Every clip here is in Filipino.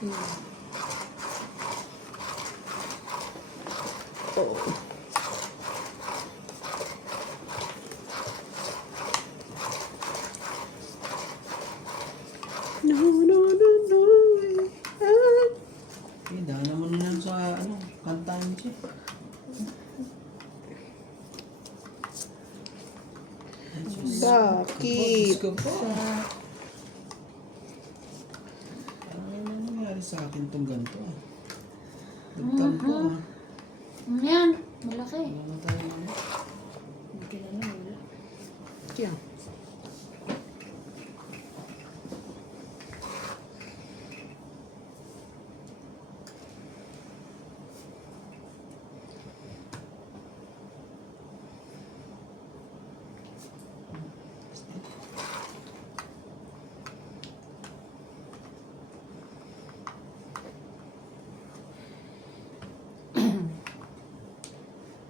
Oh. No, no, no, no. Eh, dahil naman na lang sa kantahan siya. Bakit? Diyos ko po. Ano nangyari sa akin itong ganito ah. Nagtampo ah. Yan, malaki. Wala na tayo ano. Hindi kilala, wala. Yan.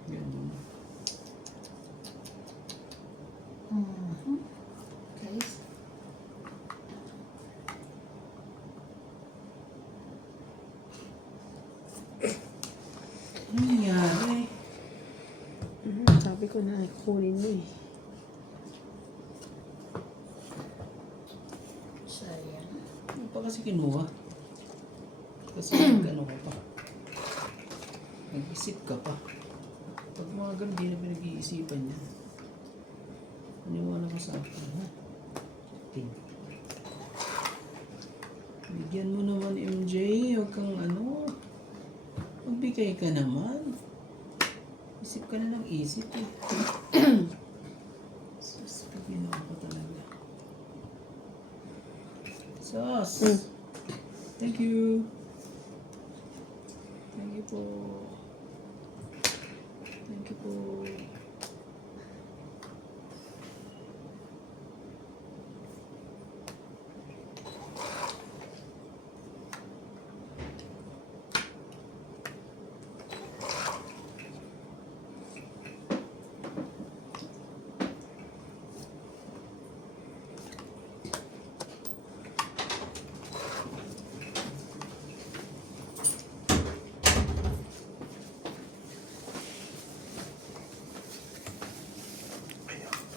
Ganun. Guys. Ano nangyari? Sabi ko na, kunin mo eh. Sayang. Ano pa kasi kinuha? Kasi ano ka pa. Nag-isip ka pa. Pag mga ganun, di na pinag-iisipan niya. Paniwala ka sa akin, ha? Ting. Bigyan mo naman, MJ. Huwag kang magbigay ka naman. Isip ka na lang isip eh. Sus, paginawa ko talaga. Sus! Thank you! Thank you po. Thank you po.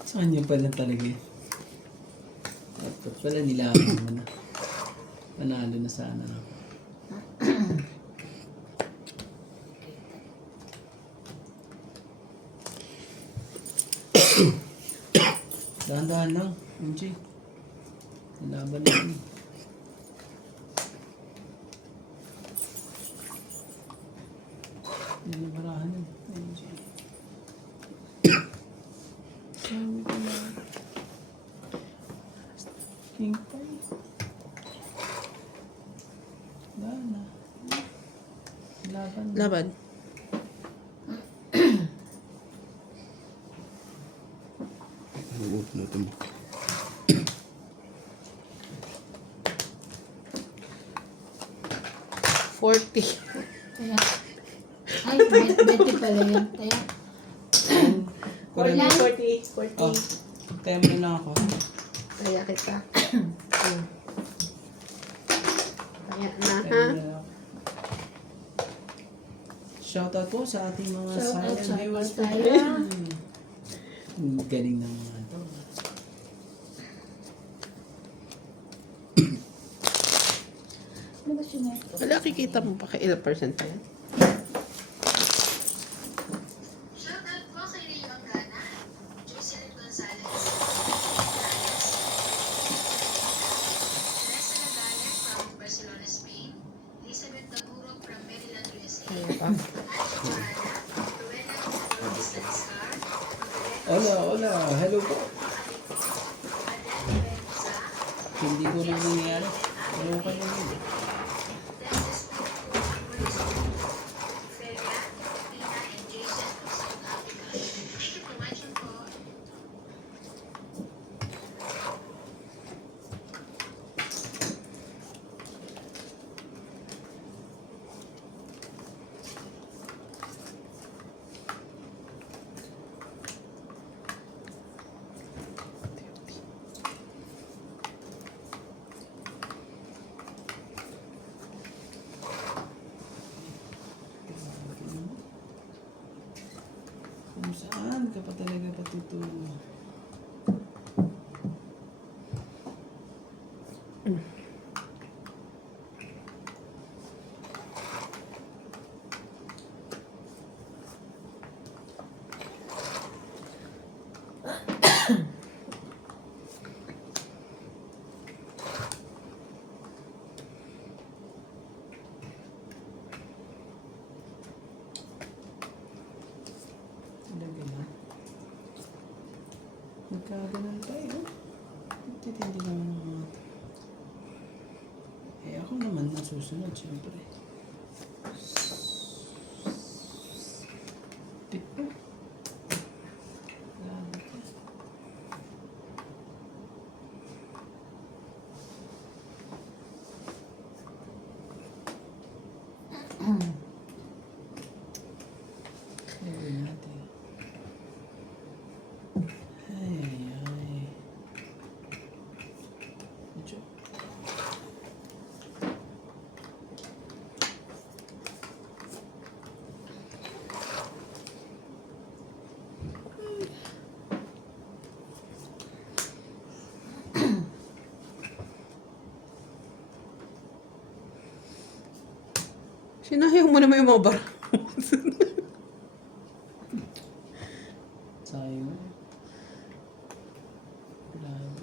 Sa kanya pala talaga eh. Dapat pala nilaman mo na. Panalo na sana ako. Dahan-dahan lang, MJ. Laban na yun. Nilibarahan yun, MJ. Sabi ko na. King pie. Wala na. Laban. Laban. Natin mo. Kaya, ay, 20 pala yun. Kaya, 40. Oh, kaya mo na ako. Kaya kita. Kaya na, ha? Kaya mo na ako. Shoutout po sa ating mga Shoutout silent sa viewers po. tayo. Ang galing ng mga ito. ano ba siya ito? Wala, kikita mo pa kay ilang percent pa yan? Shoutout po kay Rio Angana, Jocelyn Gonzalez, Teresa Nagaya from Barcelona, Spain, Elizabeth Daburo from Maryland, USA, Kaya pa. Angie Corana, Rowena from Stanscar, Hola, hola. Hello po. Adele Benza, Hindi ko lang nangyari. Hello ka lang yun. Feria, Tina, and Jason from South Africa. Thank you for watching po. Saan ka pa talaga patutungo? Talaga na. Nagkaganan tayo. Titindi naman ng mga to. Eh ako naman nasusunod, siyempre. Pito. Grabe ka. Gawin natin. Ay. Medyo. Sinayang mo naman yung mga bara. Sayang. Grabe.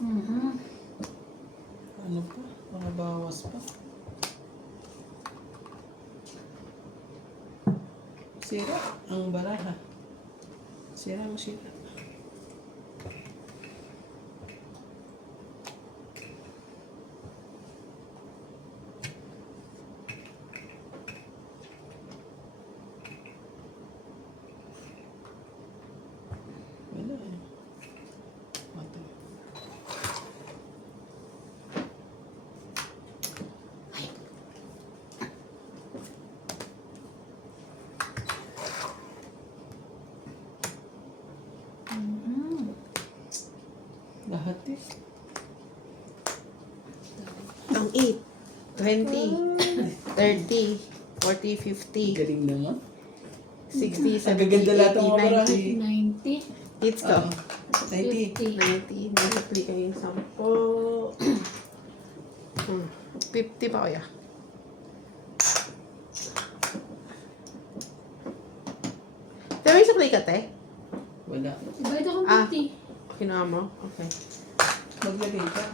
Mhm. Ano pa? Mga bawas pa. Sira ang baraha. Sira ang sira. Wala eh. Mata. Mhm. Lahat eh. Ang 8, 20, 30, 40, 50, Galing naman. 60, 70, Nagaganda lahat ang mga 80, baraha 90. eh. 90. Hits ko. 90. 50. 90. Nag-apply kayo yung 10. 50 pa kaya? Pero may supply ka, te? Wala. Bayad akong Ah. 50. Kinuha mo? Okay. Maglagay ka.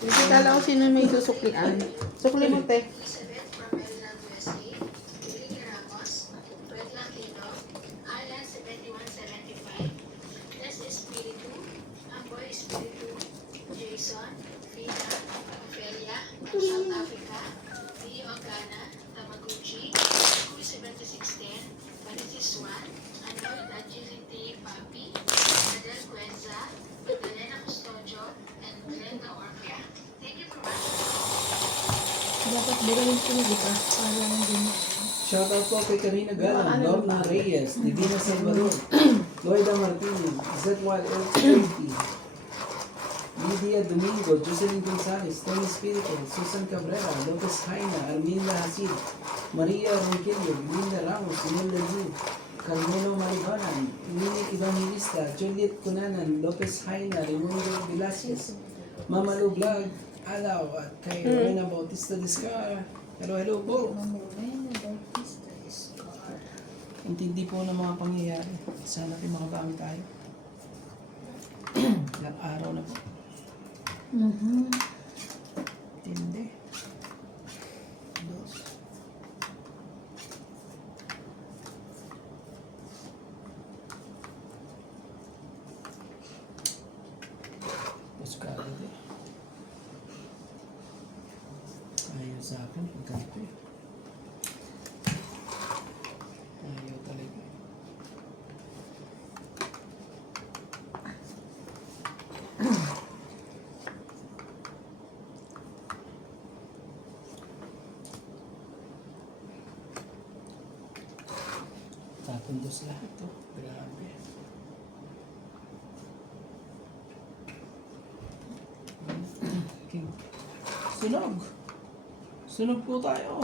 Hindi kala ko sino may susuklian. Sukli mo, te. Elizabeth from Maryland, USA. Lily Ramos, Redla Aquino, Alan 7175, Les Espiritu, Amboy Espiritu, Jason, Fina, Ophelia, from South Africa, Rio Agana, Tamaguchi, Kuy 7610, Marisis Swan, Anoy Dajiliti Papi, Adel Cuenza, Magdalena Custodio, and Glenda Orvia. Thank you for watching. Dapat bigawin ko na dito. Para hindi mo. Shoutout po kay Karina Galang, Lorna Reyes, Divina Salvador, Loida Martinez, Zetwal L20, Lydia Domingo, Jocelyn Gonzalez, Tony Espiritu, Susan Cabrera, Lopez Jaina, Arminda Hasid, Maria Ronquillo, Linda Ramos, Imelda Yu, Carmelo Maribanan, Nini Evangelista, Juliet Cunanan, Lopez Jaina, Raimundo Velasquez, Mama Lu Vlog, Alaw, at kay Rowena Bautista Discar. Hello po. Mamorena Bautista Escobar. Intindi po ng mga pangyayari. Sana rin makagamit tayo. Ilang araw na po. Mhm. Tindi. Dos. Dos kaagad eh. Ayaw sa akin. Ang ganito eh. Ayaw talaga. Tapundos lahat to. Grabe. Ano? Sunog. Sunog po tayo.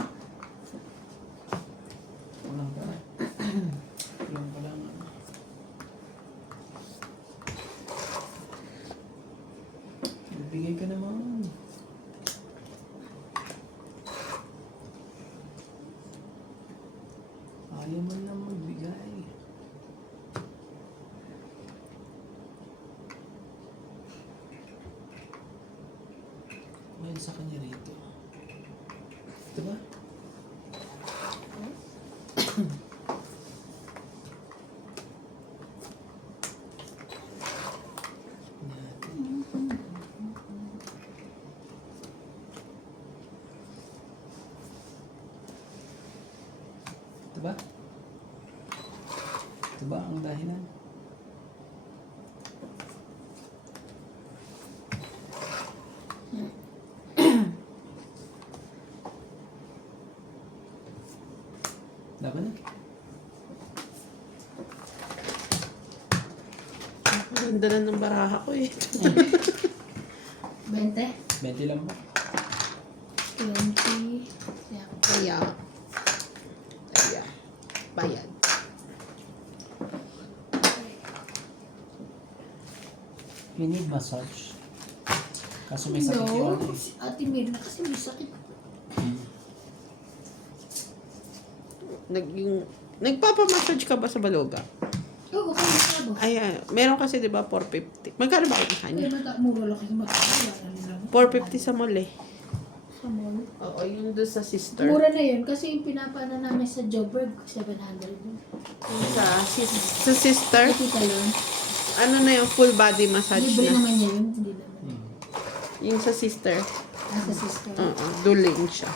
Walang pala. Walang pala. Bigay ka naman. Ayaw mo lang magbigay. Ngayon sa kanya rito. Diba? Diba? Diba ang dahilan? Laban na. Ang ganda na ng baraha ko eh. 20. 20 lang ba? 20. Yeah. Kaya. Kaya. Bayad. You need massage. Kaso may sakit yun. No, si Ate Mirna kasi may sakit. Nagpapamassage ka ba sa Baloga? Oo, kaya na ba? Ay, meron kasi 'di ba 450. Magkano ba ang Kaya kanya? mura lang kasi makakala na nila. 450 sa mall eh. Sa mall. Oo, yung doon sa sister. Mura na yun kasi yung pinapana namin sa Joburg, 700 yun. Sa sister, Ay, kita yun. ano na yung full body massage Libre na. naman yun, hindi naman. Yung sa sister, Nasa sister. oo, duling siya.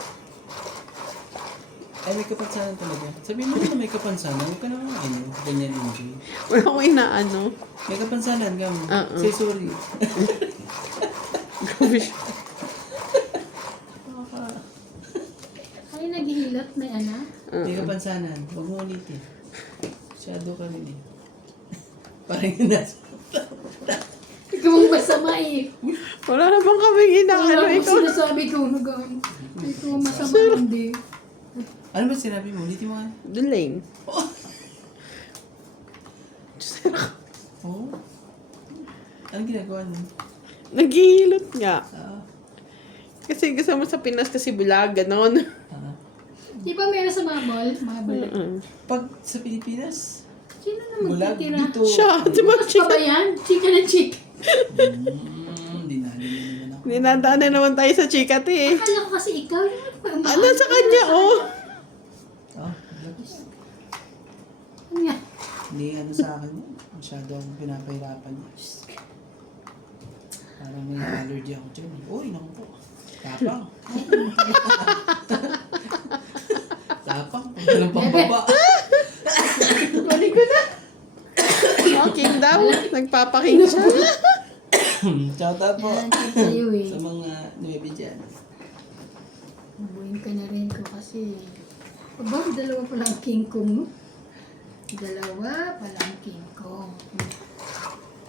Ay, may kapansanan talaga. Sabihin mo na may kapansanan. Huwag ka naman ganyan enjoy. Wala akong inaano. May kapansanan ka mo. Say sorry. Grabe siya. Ay, naghihilot, may ana. May kapansanan. Huwag mo ulitin. Shadow ka rin eh. Parang yun nasa. Ikaw ang masama eh. Wala na bang kaming inaano Wala akong ikaw? sinasabi ko na gawin. Ikaw ang masama hindi. Ano ba sinabi mo? Ulitin mo nga. Duling. Oo. Anong ginagawa mo? Naghihilot nga. Ah. Kasi gusto mo sa Pinas kasi bulag, ganon. Ah. Di ba meron sa mga mall? Mga bulag. Pag sa Pilipinas, Sino na bulag magtitira? dito. Siya, di ba Bukas pa ba yan? Chika na chika. Dinali na naman ako. Ninadaanan naman tayo sa chikat eh. Akala ko kasi ikaw yung Ano sa kanya, oh? Ah, Ano yan? hindi ano sa akin yun. Masyado akong pinapahirapan niya. Parang may allergy ako dyan. Uy, naku po. Tapang. Tapang. Pag walang pambaba. Balik ko na. Walking daw. Nagpapaking siya. Shout out po. Yan, tip sa'yo eh. Sa mga nuebe dyan. Mabuhin ka na rin ko kasi... Aba, dalawa pa lang King Kong, no? Dalawa pa lang King Kong.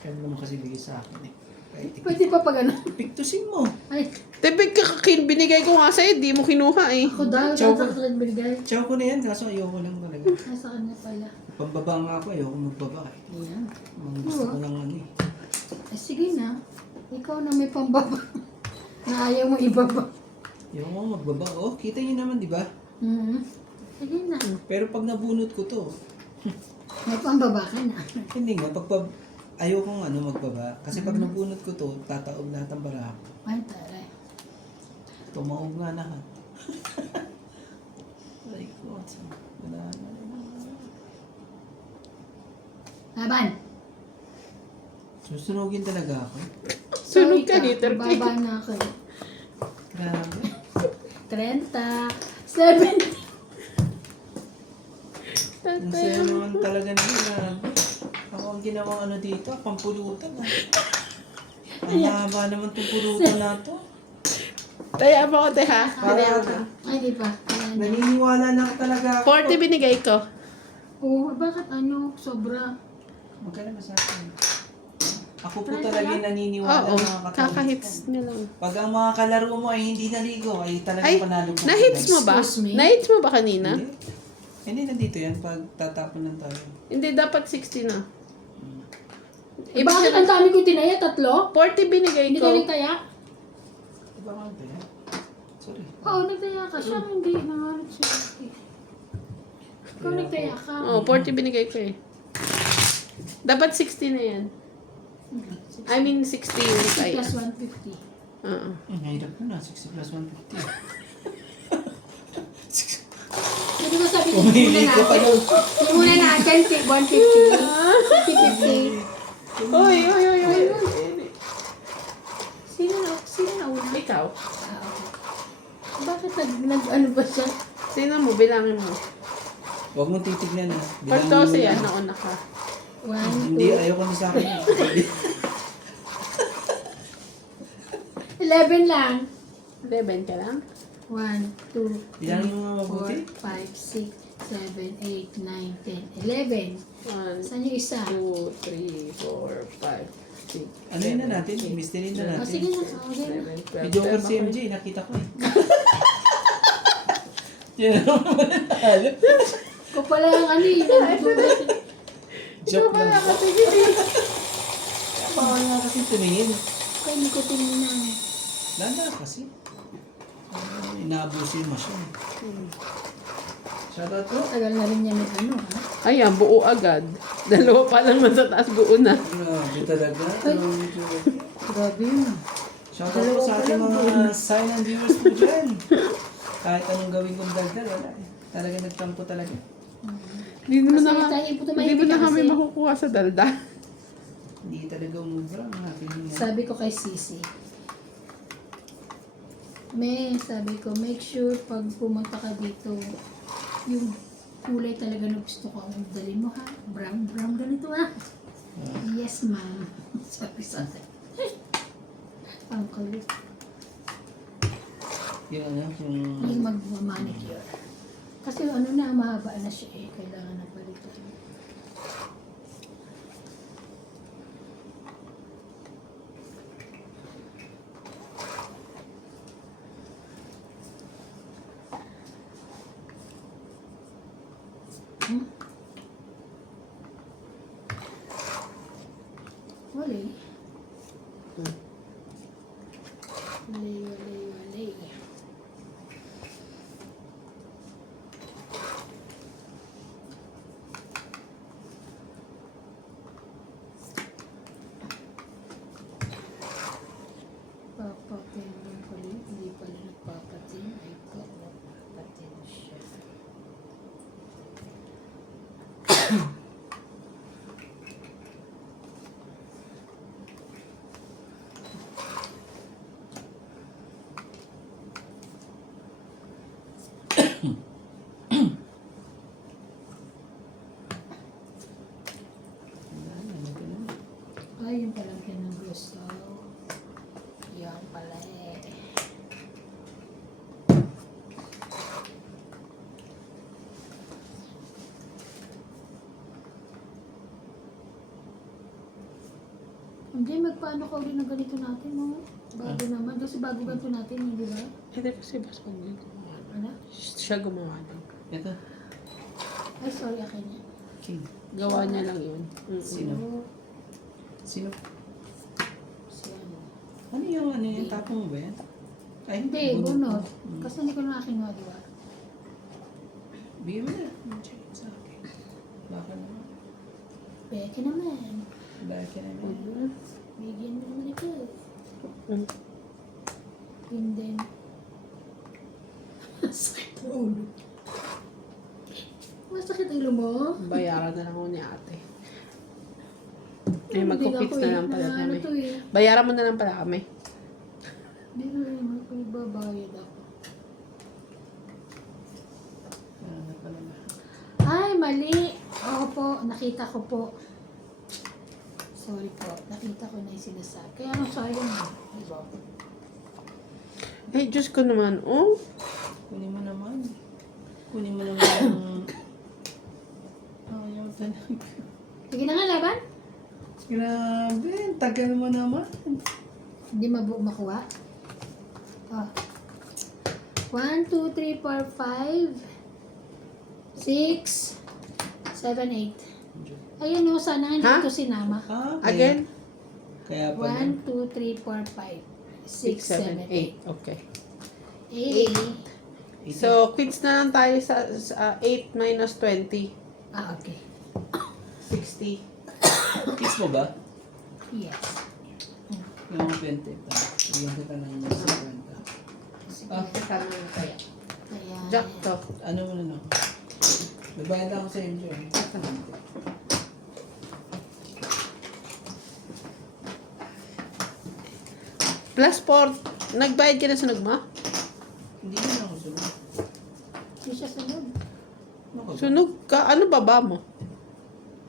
Kaya naman kasi bigay sa akin eh. Pwede pa pag ano? Piktusin mo. Ay, Tepig binigay ko nga sa'yo, di mo kinuha eh. ako daw, Chow sa ko. akin binigay. Chow ko na yan, kaso ayoko lang talaga. Nasa kanya pala. Pambaba nga ako, ayoko magbaba eh. Ayan. Ang gusto ko lang ano eh. Ay, sige na. Ikaw na may pambaba. Na ayaw mo ibaba. Ayoko magbaba. Oh, kita niyo naman, di ba? Sige na. Pero pag nabunot ko to, May pambaba ka na. hindi nga, ayoko ano magbaba. Kasi pag nabunot ko to, tataob lahat ang bara ko. Ay, taray. Tumaob nga lahat. Ay, ko. Wala na. Laban. Susunugin talaga ako. Sunog ka, Sorry liter Baba na ako. Grabe. 30. 70. Ang saya naman talaga nila. Ako ang ginawang ano dito, pampulutan ah. Ang haba naman itong pulutan na to. Taya mo ko, te ha? Para Ay, di pa. Ayan. naniniwala na talaga ako. 40 binigay ko. Oo, bakit ano? Sobra. Magkano ba sa akin? Ako po talaga yung naniniwala Oo, mga katawid. kaka-hits niya lang. Pag ang mga kalaro mo ay hindi naligo, ay talagang Ay, panalo po. na-hits mo ba? Excuse me? Na-hits mo ba kanina? Hindi. Hindi, nandito yan pag tatapon lang tayo. Hindi, dapat 60 na. Eh, bakit ang dami ko tinaya? 3? 40 binigay Hindi ko. ka nagtaya? Diba ka ba yan? Sorry. Oo, nagtaya ka. Siya hindi. Nangalit siya. Ikaw nagtaya ka. Oh, 40 binigay ko eh. Dapat 60 na yan. I mean, 60 yung 60 tayo. plus 150. Oo. Mahirap mo na, 60 plus 150. Hindi ba sabi ko Pumili muna ko pa natin? nun. Muna natin, 150. 50-50. Oy, oy, oy, oy. Sino na una? Ikaw. Ah, okay. Bakit ano ba siya? Sino mo? Bilangin mo. Huwag mong titignan ha. 14 yan, nauna ka. 1, 2, Hindi, ayoko na sa akin. 11 lang. 11 ka lang? 1, 2, Bilangin mo mabuti. 4, 5, 6, 7, 8, 9, 10, 11. 1, Saan yung isa? 2, 3, 4, 5, 6. Ano yun na natin? Misterin na O sige natin. na, okay na. May Joker si MJ, nakita ko eh. Yan naman nanalo. Kung pala ang ano eh, nandun. Joke lang po. Bawal nga kasi tumingin. Kaya hindi ko tinignan. Lala kasi. Inaabuso yung machine. Shoutout po. Tagal na rin yan ng ano ha. Ayan, buo agad. Dalawa pa lang man sa taas, buo na. Grabe talaga. Grabe yun. Shoutout po sa ating mga silent viewers po dyan. Kahit anong gawin kong dagdag, wala eh. Talaga nagtampo talaga. Hindi naman Kasi na, tayo po hindi mo na kami kasi. makukuha sa dalda. Hindi talaga umubra ang ating Sabi ko kay Sisi, sabi ko, make sure pag pumunta ka dito, yung kulay talaga na gusto ko ang dalhin mo ha. Brown, brown ganito ha. Yes ma'am. Sabi sa akin. Ang kulit. yung ano, yung... Yung mag-manicure. Kasi ano na, mahaba na siya eh. Kailangan na balikan. Hmm? Wala eh. Wala. Papatin lang pala. Hindi pala nagpapatin. Ay ko, nagpapatin siya. Ay, yun pala ng gusto. Yun pala eh. Hindi, magpaano ka ulit ng ganito natin, no? Bago naman. Kasi bago ganito natin, hindi ba? Hindi kasi basta niya gumawa. Ano? Siya gumawa lang. Ito. Ay, sorry, akin yan. King. Gawa niya lang yun. Sino? Sino? Si ano? Ano yung tapong mo ba yan? Ay, Hindi, bunot. Mm. Kasi hindi ko na kinuha, di ba? Bigyan mo na. Check sa akin. Baka naman. Peke naman. Baka naman. Bigyan mo naman ito. Mm. And then, sakit ang ulo. Masakit ang ulo mo? Bayaran na lang ako ni ate. Ay, Hindi magkukits ako na eh. lang pala Ano kami. to eh. Bayaran mo na lang pala kami. Hindi na rin magbabayad ako. Ano pala ba? Ay, mali. Oo po, nakita ko po. Sorry po, nakita ko na yung sinasabi. Kaya ano, sayang mo. Diba? Ay, Diyos ko naman. Oh, Kunin mo naman. Kunin mo naman yung... Oh, yung talaga. Sige na nga, laban. Grabe, ang tagal mo naman. Hindi makuha. Oh. 1, 2, 3, 4, 5, 6, 7, 8. Ayun o, sana hindi Ha? ito sinama. Ah, Again? Kaya pala. 1, 2, 3, 4, 5, 6, 7, 8. 8. Okay. 8. So, quits na lang tayo sa 8 minus 20. Ah, okay. 60. Kiss mo ba? Yes. Yung 20. Bigyan kita ng 50. Ah, Kasama na kaya. Kaya, Jack to. ano mo na no? Nabayad ako sa inyo. Plus 4. Nagbayad ka na sunog mo? Hindi na ako sunod. hindi siya sunod. Ano ka ba? Sunog ka? Ano baba mo?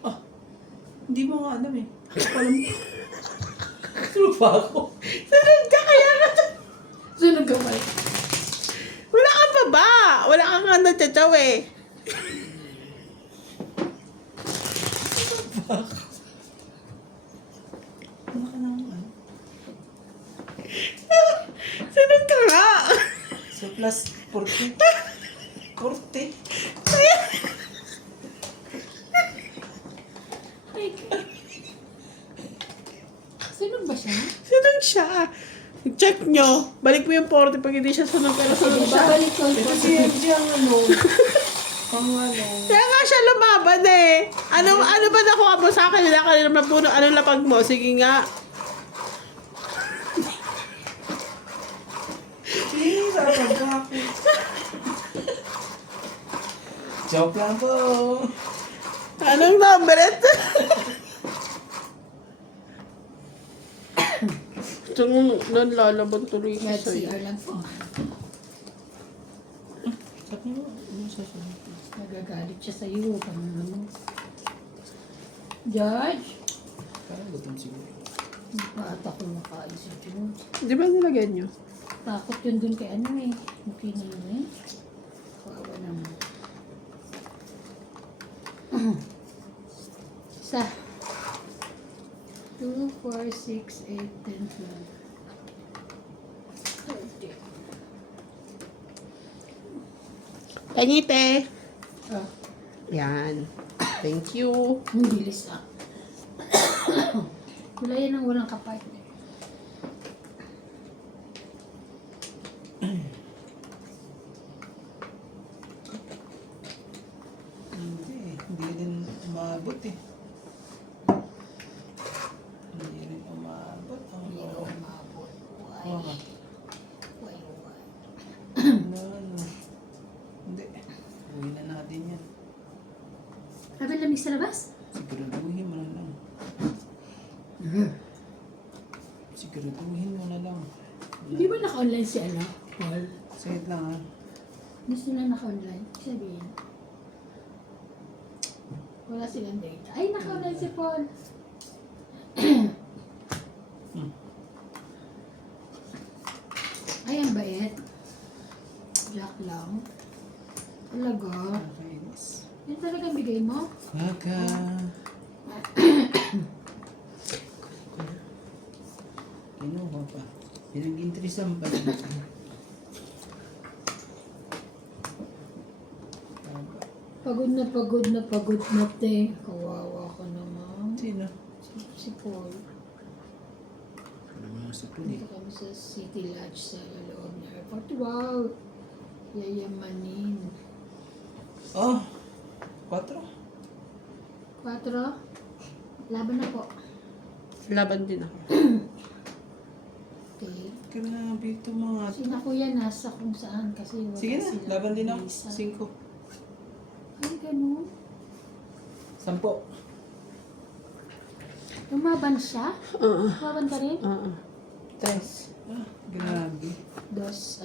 Ah, hindi mo nga alam eh. Alam mo. Sunod pa ako. Sunog ka kaya ka. Sunod ka ba? Wala kang baba. Wala kang ano tsatsaw eh. Ano ka naman ano? Sunog ka nga. So plus 40. 40? Ay, sunod ba siya? Sunog siya. Check nyo. Balik mo yung 40 pag hindi siya sunog pero sunog siya. Babalik ko Eh kasi yan siyang ano. Pang ano. Kaya nga siya lumaban eh. Ano ba nakuha mo sa akin? Wala ka rin mapuno. Ano lapag mo? Sige nga. Sarap ka ako. Joke lang po. Anong number ito? Ito nun lalabang tuloy ko Let's see, sa'yo. lang po. Sabi mo, ano sasabihin? Nagagalit siya sa iyo. Ano? George? Parang gutom siguro. Hindi pa ata kumakain si George. Di ba nilagyan nyo? Takot yun dun kay ano eh. Okay na yun eh. Kawawa naman. Isa. 2, 4, 6, 8, 10, 12. 30. Kanite. Ah, Yan. Thank you. ang bilis ah. Wala yan ang walang kapay. Hindi din umabot eh. Hindi rin umabot. Hindi na umabot. Why? Oh, Why? Why? no. Hindi. Uwi na natin yan. Sabi lamig sa labas? Siguraduhin mo na lang. Siguraduhin mo na lang. Hindi ba naka-online si ano? Paul? Sagit lang ha. Gusto na naka-online. Sabihin. Wala silang data. Ay, naka-online si Paul. Ay, ang bait. Jack lang. Talaga. Nakainis. Yan talaga bigay mo? Baka. Kinuha pa. Pinag-interesan pa rin. Pagod na pagod na te. Kawawa ka naman. Sino? Si Paul. Ano mga sa Dito kami sa City Lodge sa loob ng airport. Wow! Yayamanin. Oh! 4? 4. Laban na po. Laban din ako. Okay. Grabe ito mga Si na kuya nasa kung saan kasi wala Sige na, silang laban din ako. visa. 5. Ay, ganun. 10. Lumaban siya? Oo. Lumaban ka rin? Oo. 3. Ah, grabe. Dos.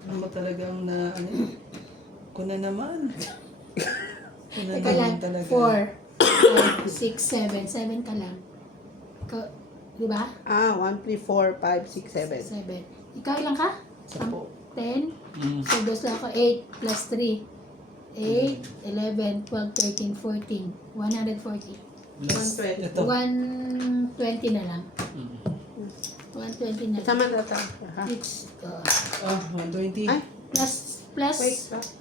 Ano ba talagang na, ano yun? Kuna naman. Kuna Teka lang. naman talaga. 4, 5, 6, 7. 7 ka lang. Di ba? 1, 3, 4, 5, 6, 7. 7. Ikaw ilang ka? 10? So, dos lang ako. 8 plus 3. 8, 11, 12, 13, 14. 140. Last, 120. ito. 120 na lang. Mm. 120 na lang. Sama na ito. Ha? It's, Ah, 120. Ay, plus, wait.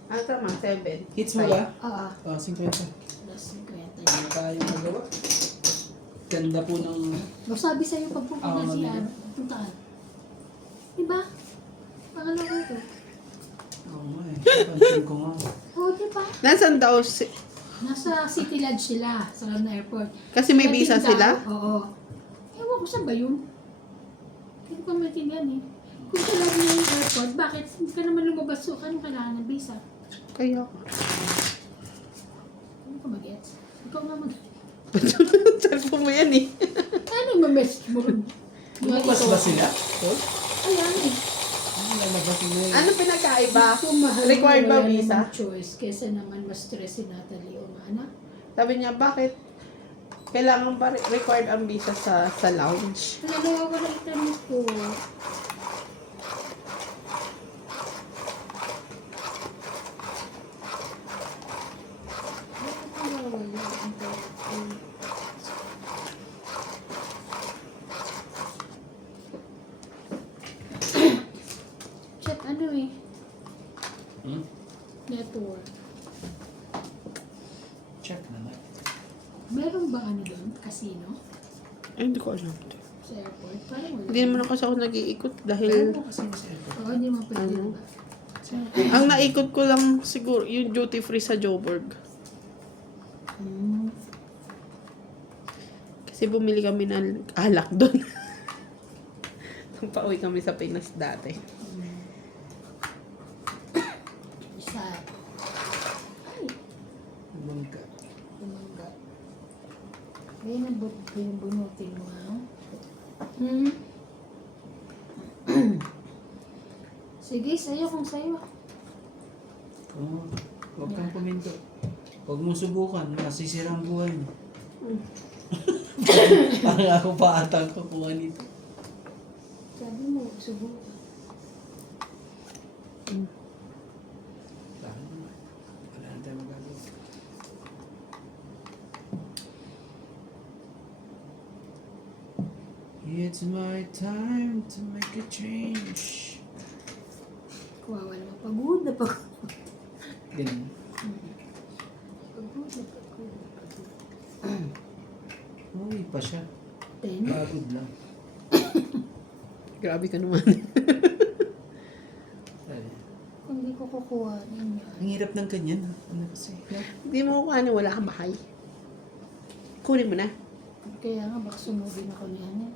Ah, tama. 7. Hits mo ba? ah, 50. plus 50. Ano tayo magawa? Ganda po ng... Sabi sa'yo, pag pupunta Ah, si wala. Aaron, punta ka. Diba? Pangalawa ko. Oo nga eh. Pansin ko nga. Oo, diba? Nasaan daw si... Nasa City Lodge sila, sa Laguna Airport. Kasi may Kaya visa din daw, sila? Oo. Ewan ko saan ba yun? Hindi ko maintindihan eh. Kung sa Laguna Airport, bakit hindi ka naman lumabas so anong kailangan ng visa? Kaya. Ano ka mag-gets? Ikaw nga mag... Cellphone mo yan eh. Ano ma-message mo? Lumabas ba sila? Oh? Ayan eh. Ano lalabas na yun? Ano pinagkaiba? Kung mahal Required mo, ba wala visa? namang choice kesa naman ma-stress si Natalie o Mana. Sabi niya, bakit kailangan ba required ang visa sa lounge? Wala nawawala internet ko. Chat ano eh, Hmm? network. Check na natin. Meron ba ano doon? Casino? Ay, hindi ko alam. Sa airport? Parang wala. Hindi naman kasi ako nag-iikot Kaya dahil mo kasi sa airport. Oo, hindi mo pwede Ano? ba? ang naikot ko lang siguro yung duty free sa Joburg. Hmm. Kasi bumili kami ng alak doon. Nung pauwi kami sa Pinas dati. Isa. Ay, Bangka. bumangga. Ayun ang bunutin mo ha. Hmm. Sige, sa'yo kung sa'yo. Oo. Huwag kang puminto. Huwag mo subukan. Masisira ang buhay mo. Parang ako pa atang kukuha nito. Sabi mo, subukan. Wala na tayo magagawa. It's my time to make a change. Kawawa naman. Pagod na pagod. Ganun. Pagod na pagod. Uy, pa siya. Ten. Pagod lang. Grabe ka naman. Ay, Kung hindi ko kukuha ninyo. ang hirap ng kanyan. Ano kasi? Hindi mo ko ano, wala kang bahay. Kunin mo na. Kaya nga, baka sunugin ako ni Ana.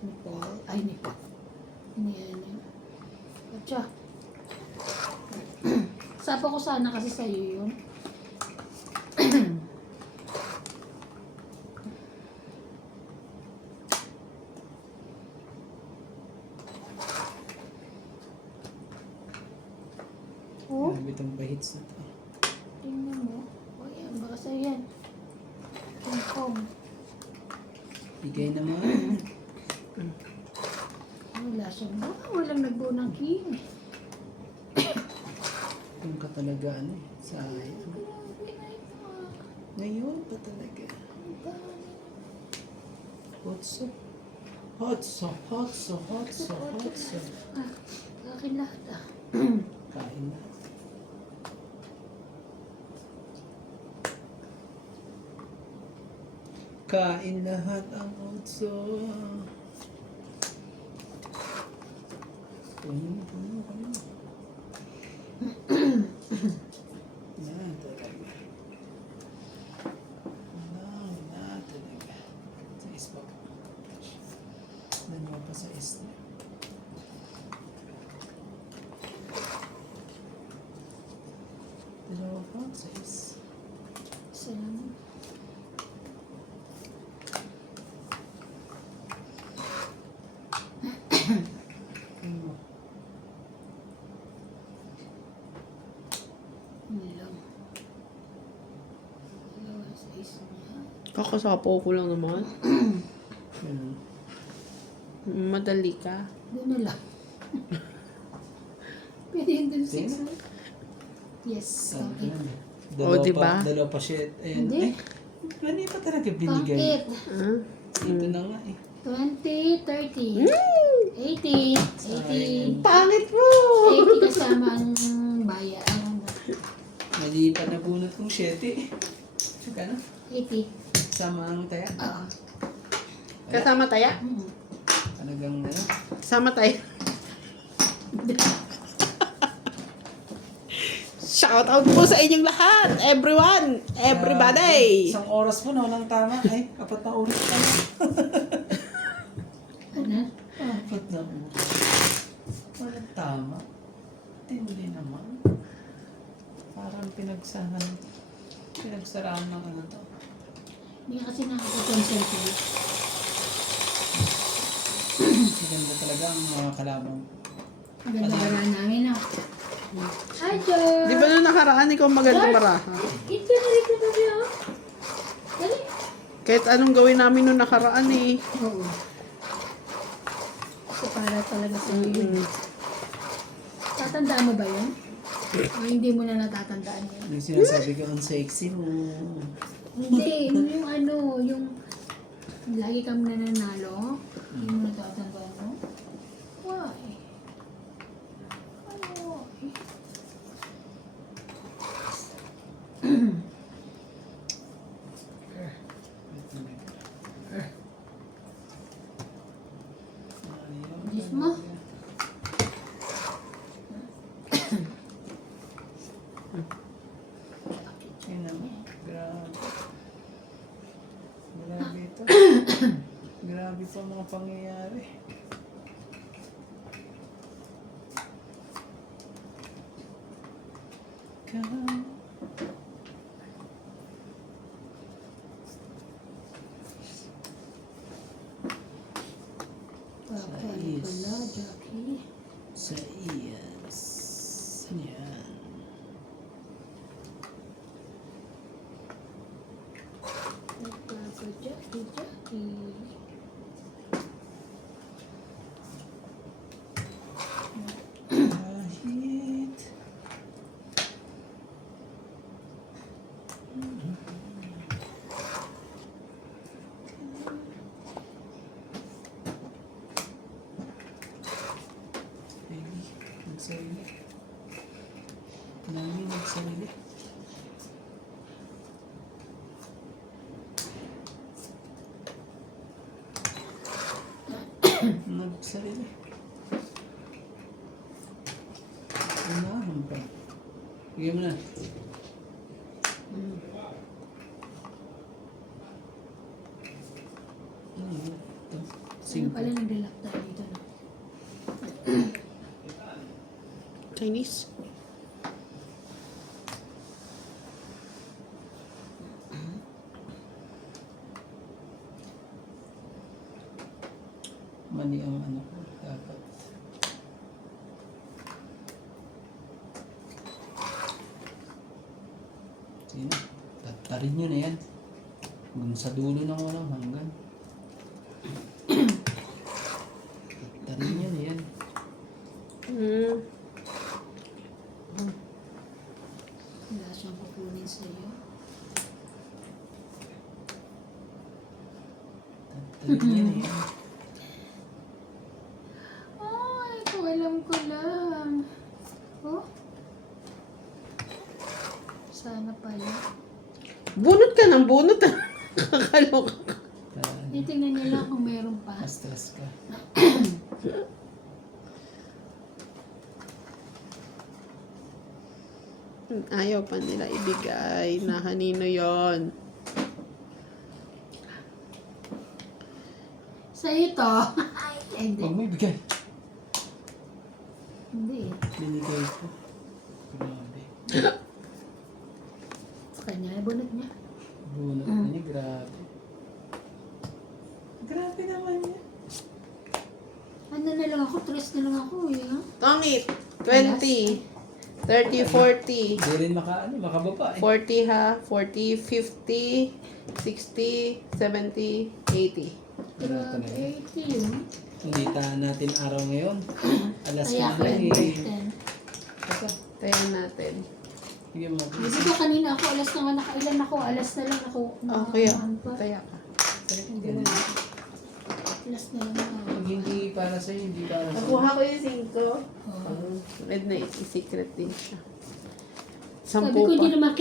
Ni Paul. Ay, ni Paul. Ni Ana. At siya. Sapa ko sana kasi sa'yo yun. Oh, Grabe itong pahits na to. tingnan mo. O yan, baka sa'yo yan. King Kong. Bigay naman. Wala siyang ba? Walang nagbuo ng king. Kung ka talaga ano eh. Sayang. Grabe na ito. Ngayon pa talaga. Hotso. Hotso, hotso, hotso, hotso. Ah, akin lahat ah. Kain na. Kain lahat ang hotso. Puno. Na talaga. Na talaga. Sa ispa. Dalawa pa sa isla. Dalawa pa sa is. Salamat. Ano? Yun lang. Dalawa sa isa niya. Kakasapaw ko lang naman. Ano? Madali ka. Doon na lang. Pwede yung dun sa Tingnan. isa. Yes. Sabi Okay. ko na. O, diba? Dalawa pa shit. Ayan. Hindi. Ay, Mali pa talaga binigay. Pangit. Ah. Ito na nga eh. 20, 30, 80, 80. Pangit mo! 80 kasama ang bayan. Mali pa na bunot kong 7. Kano? 80. Sama ang taya. Oo. Kasama taya? Talagang ano. Kasama tayo. Shout out po sa inyong lahat! Everyone! Everybody! Isang oras po na walang tama. Ay, 4 na oras pa na. Ano? 4 na oras. Walang tama. Tindi naman. Parang pinagsarahan ng ano to. Hindi kasi nakaka-concentrate. Maganda talaga ang mga kalabang. Maganda ba namin ah? Hi, George! Di ba nung nakaraan ikaw magandang baraha? Eat ka na rin ka tabi ah. Dali. Kahit anong gawin namin nung nakaraan eh. Oo. Kasi para talaga sa iyo. Tatandaan mo ba yun? O hindi mo na natatandaan yun? Yung sinasabi ko, ang sexy mo. Hindi, yung ano, yung lagi kang nananalo, hindi mo natatandaan mo? Why? Why? Diyos mo? Tingnan mo. Grabe. Grabe ito. Grabe pa mga pangyayari. Come. Okay, pala, Jackie. Sa iyas. Yan. Papa, Jackie. Kahit. Baby, nagsarili. Nami, nagsarili. Nagsarili. Unahan pa. Bigyan mo na. Ito. Sino pala naglalak tayo dito na? Chinese? Mali ang ano ko. Dapat. Sino? Tatarin nyo na yan. Hanggang sa dulo ng walang hanggan. Tatarin nyo na yan. Hmm. Wala siyang kukunin sa'yo. Tatarin nyo na yan. Ay, kung alam ko lang. Oh? Sana pala. Bunot ka ng bunot. Kakaloka ka. Titingnan niya lang kung meron pa. Stress ka. Ayaw pa nila ibigay na kanino yon. Sa'yo to. Ay, hindi. Huwag mo ibigay. Hindi. Binigay ko. Grabe. Sa kanya, bunot niya. Bunot niya, grabe. Grabe naman niya. Ano na lang ako? 3 na lang ako eh. Ha? Tongit. 20. 30, 40. Hindi rin makababa eh. 40 ha. 40, 50, 60, 70, 80. Grabe, 80 yun. Hindi natin araw ngayon. Alas Kaya na ko eh. yan, 10. Basta, Tayo natin. Bigyan mo. Kasi ba kanina ako, alas na nga nakailan ako, alas na lang ako. Ah, kaya. Ano pa? Kaya ka. Ganun. Alas na lang ako. Pag hindi para sa'yo, hindi para sa'yo. Nakuha ko yung 5. Oo. Red na secret din siya. Sabi 10 ko, hindi pa. naman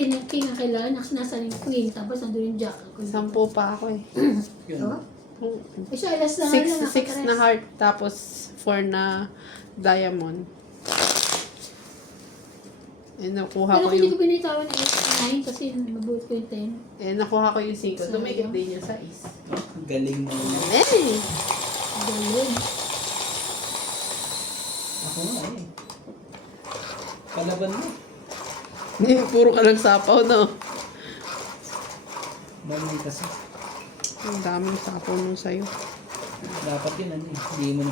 kailangan, nasa yung queen, tapos nandun yung jack. 10 pa ako eh. Yun. Eh siya, alas na nga lang. 6 na heart, tapos 4 na diamond. Eh, nakuha Pero ko kung hindi yung... ko binitawan 8, 9 kasi mabuot ko yung 10. Eh, nakuha ko yung 5. Dumikit din yung 6. Galing mo. Eh! Galing. Ako nga eh. Palaban mo. Hindi, puro ka lang sapaw, no? Mali kasi. Ang daming sapaw nung sa'yo. Dapat yun ano eh. Hindi mo na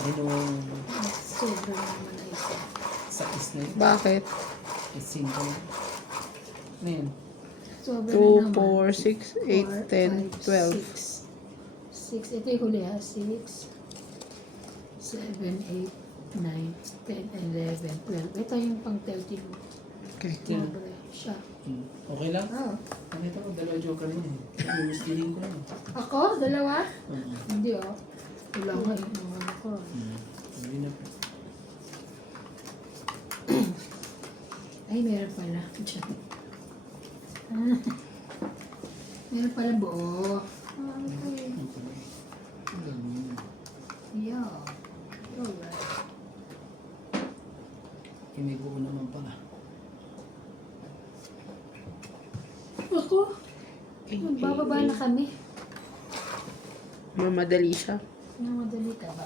Sobrang naman na isa. sa is na yun. Bakit? Is simple. Ano yun? Sobrang 2, naman. 4, 6, 8, 10, 12. 6. Ito yung huli ha. 6, 7, 8, 9, 10, 11, 12. Ito yung pang 13 mo. Okay. Sobre. Siya. Okay lang? Oh. Ano ito? Dalawa joker rin eh. Gusto ko yun. Ako? Dalawa? Oo. Hindi oh. Wala nga yung mga ano ko. Hindi na po. Ay, meron pala. Diyan. Ah. Meron pala buo. Ah, okay. Yeah. Alright. May buo naman pala. Ako? Magbababa na kami. Mamadali siya. Namadali ka ba?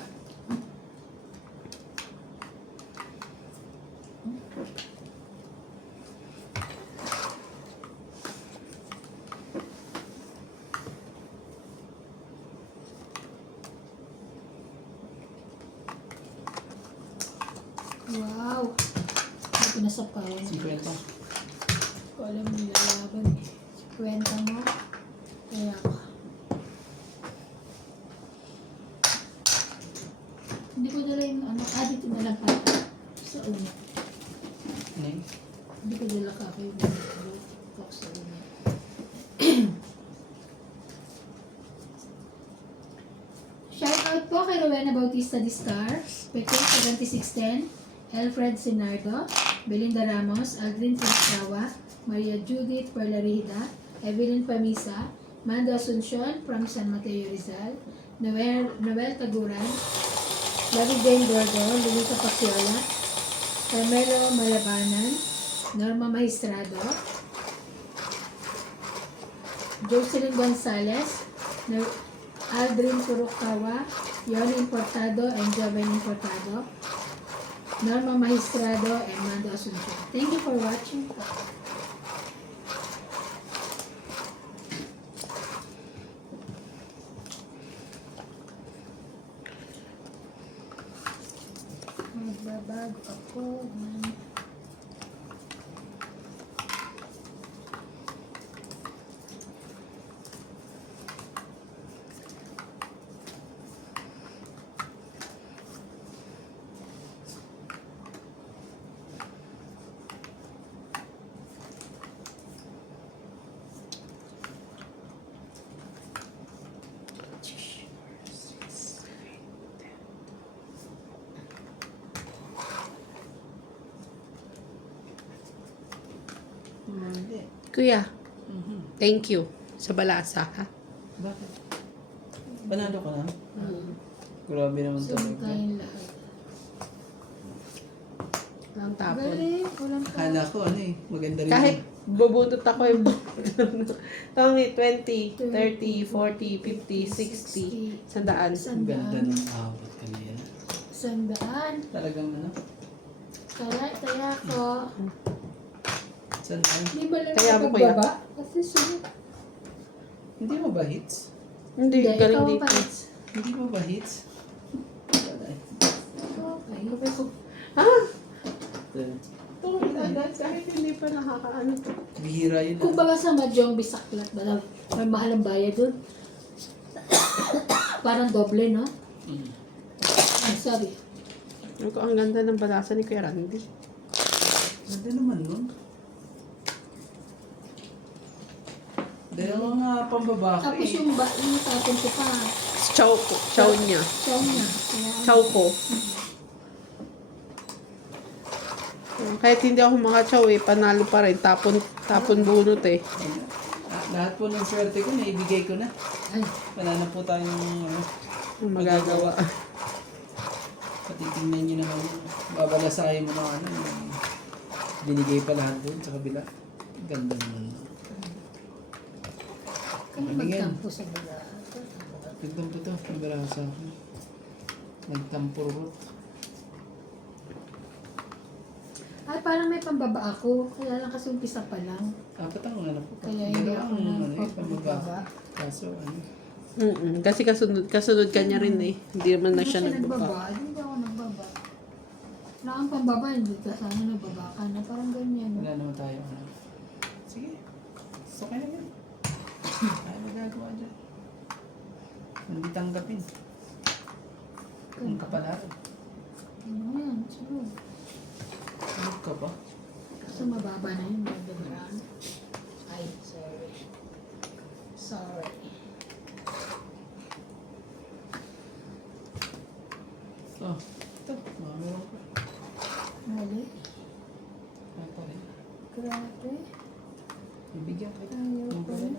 Wow! Hindi ko nasapawan. 50. Ko alam yung lalaban eh. Kwenta mo. Kaya ka. Hindi ko dala yung ano. Dito na lang pala. Sa una. Ano yun? Hindi ko dala ka kayo. Talk sa una. Shout out po kay Rowena Bautista Discar, Pekon 7610, Alfred Sinardo, Belinda Ramos, Aldrin Francawa, Maria Judith Perlarida, Evelyn Pamisa, Mando Asuncion from San Mateo Rizal, Noel Taguran, Larry Jane Gordo, Luisa Paciola, Carmelo Malabanan, Norma Maestrado, Jocelyn Gonzalez, Aldrin Furukawa, Yoni Importado, and Joven Importado, Norma Maestrado, and Mando Asuncion. Thank you for watching. Magbabago ako ng Hindi. Kuya, Mhm. thank you sa balasa, ha? Bakit? Panalo ka na? Grabe naman to. sumikain lahat. Ang tapon. Galing, walang pa. Akala ko ano eh. Maganda rin. Kahit bubuntot ako yung Tawag 20, 30, 40, 50, 60, 100. Ang ganda ng awat kanina. Sandaan. Talagang ano? Kaya ko. Saan ano? Hindi ba lang Kaya mo, kuya? pagbaba? Kasi sunod. Hindi mo ba hits? Hindi, galing ikaw dito. pa. Hindi mo ba hits? Wala eh. Okay. Sabi ko, ha? Oo, kahit hindi pa nakakaano to. Bihira yun. Kung baga sa Madyong Bisaklat, may mahal ang bayad dun. Parang doble, no? Mm. Ang sabi. Sabi ko, ang ganda ng balasa ni Kuya Randy. Ganda naman nun. Dalawang pambaba ko Tapos eh. yung tapon ko pa. Chow ko. Chow niya. Chow niya. Kaya, Chow ko. Kahit hindi ako makachow eh, panalo pa rin. Tapon bunot eh. Lahat po ng swerte ko, naibigay ko na. ay, Wala na po tayong Ang magagawa. patitingnan nyo naman yun. Babalasahin mo ng yung binigay pa lahat doon sa kabila. Ganda naman. kaya magtampo sa bala. Tignan po ito, nabara sa akin. Nagtampurot. Ay, parang may pambaba ako. Kaya lang kasi umpisa pa lang. Apat ang ano po. Kaya hindi ako pambaba. pambaba. Kaso Kasi kasunod ka niya rin eh. Hindi naman na siya nagbaba. nagbaba. Hindi ako nagbaba. Wala kang pambaba, hindi ka sana nagbaba ka na. Parang ganyan. wala naman tayo. Sige. So kaya na yan. Ay, magagawa dyan. Hindi tanggapin. Ang kapalaran. Ano yan? Sunod. Ano ka ba? Kasi mababa na yun. Magdabaraan. Ay, sorry. Sorry. Oh, ito. Meron ko. Mali. Ay, pa rin. Grabe. Ibigyan ka. Ayaw Yung pa pala. rin.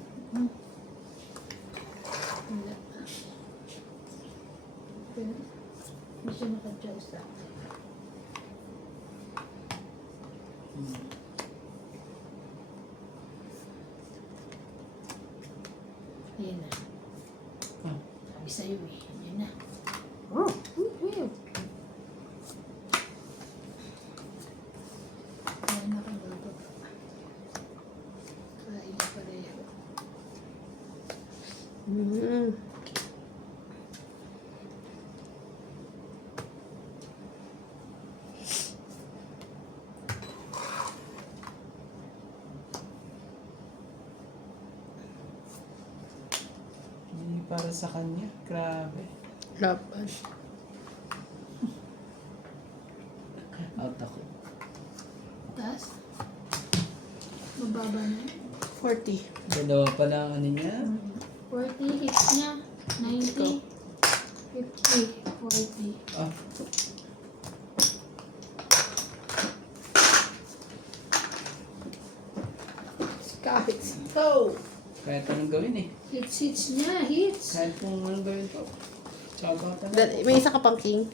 Wala. Pero, hindi siya naka-chow sa akin. Ayan na. Ah, Sabi sa'yo eh. Ayan na. Oh! Ayan na kayo bago. Kain na pareho. Mm. hindi para sa kanya. Grabe. Laban. Out ako. Tapos, mababa na yun. 40. Dalawa pa lang ano niya. 40 hits niya. 90. 50. 40. Ah, Kahit go! kahit anong gawin eh. Hits niya. Hits. Kahit kung anong gawin ko. Tsaka pa May isa ka pang king?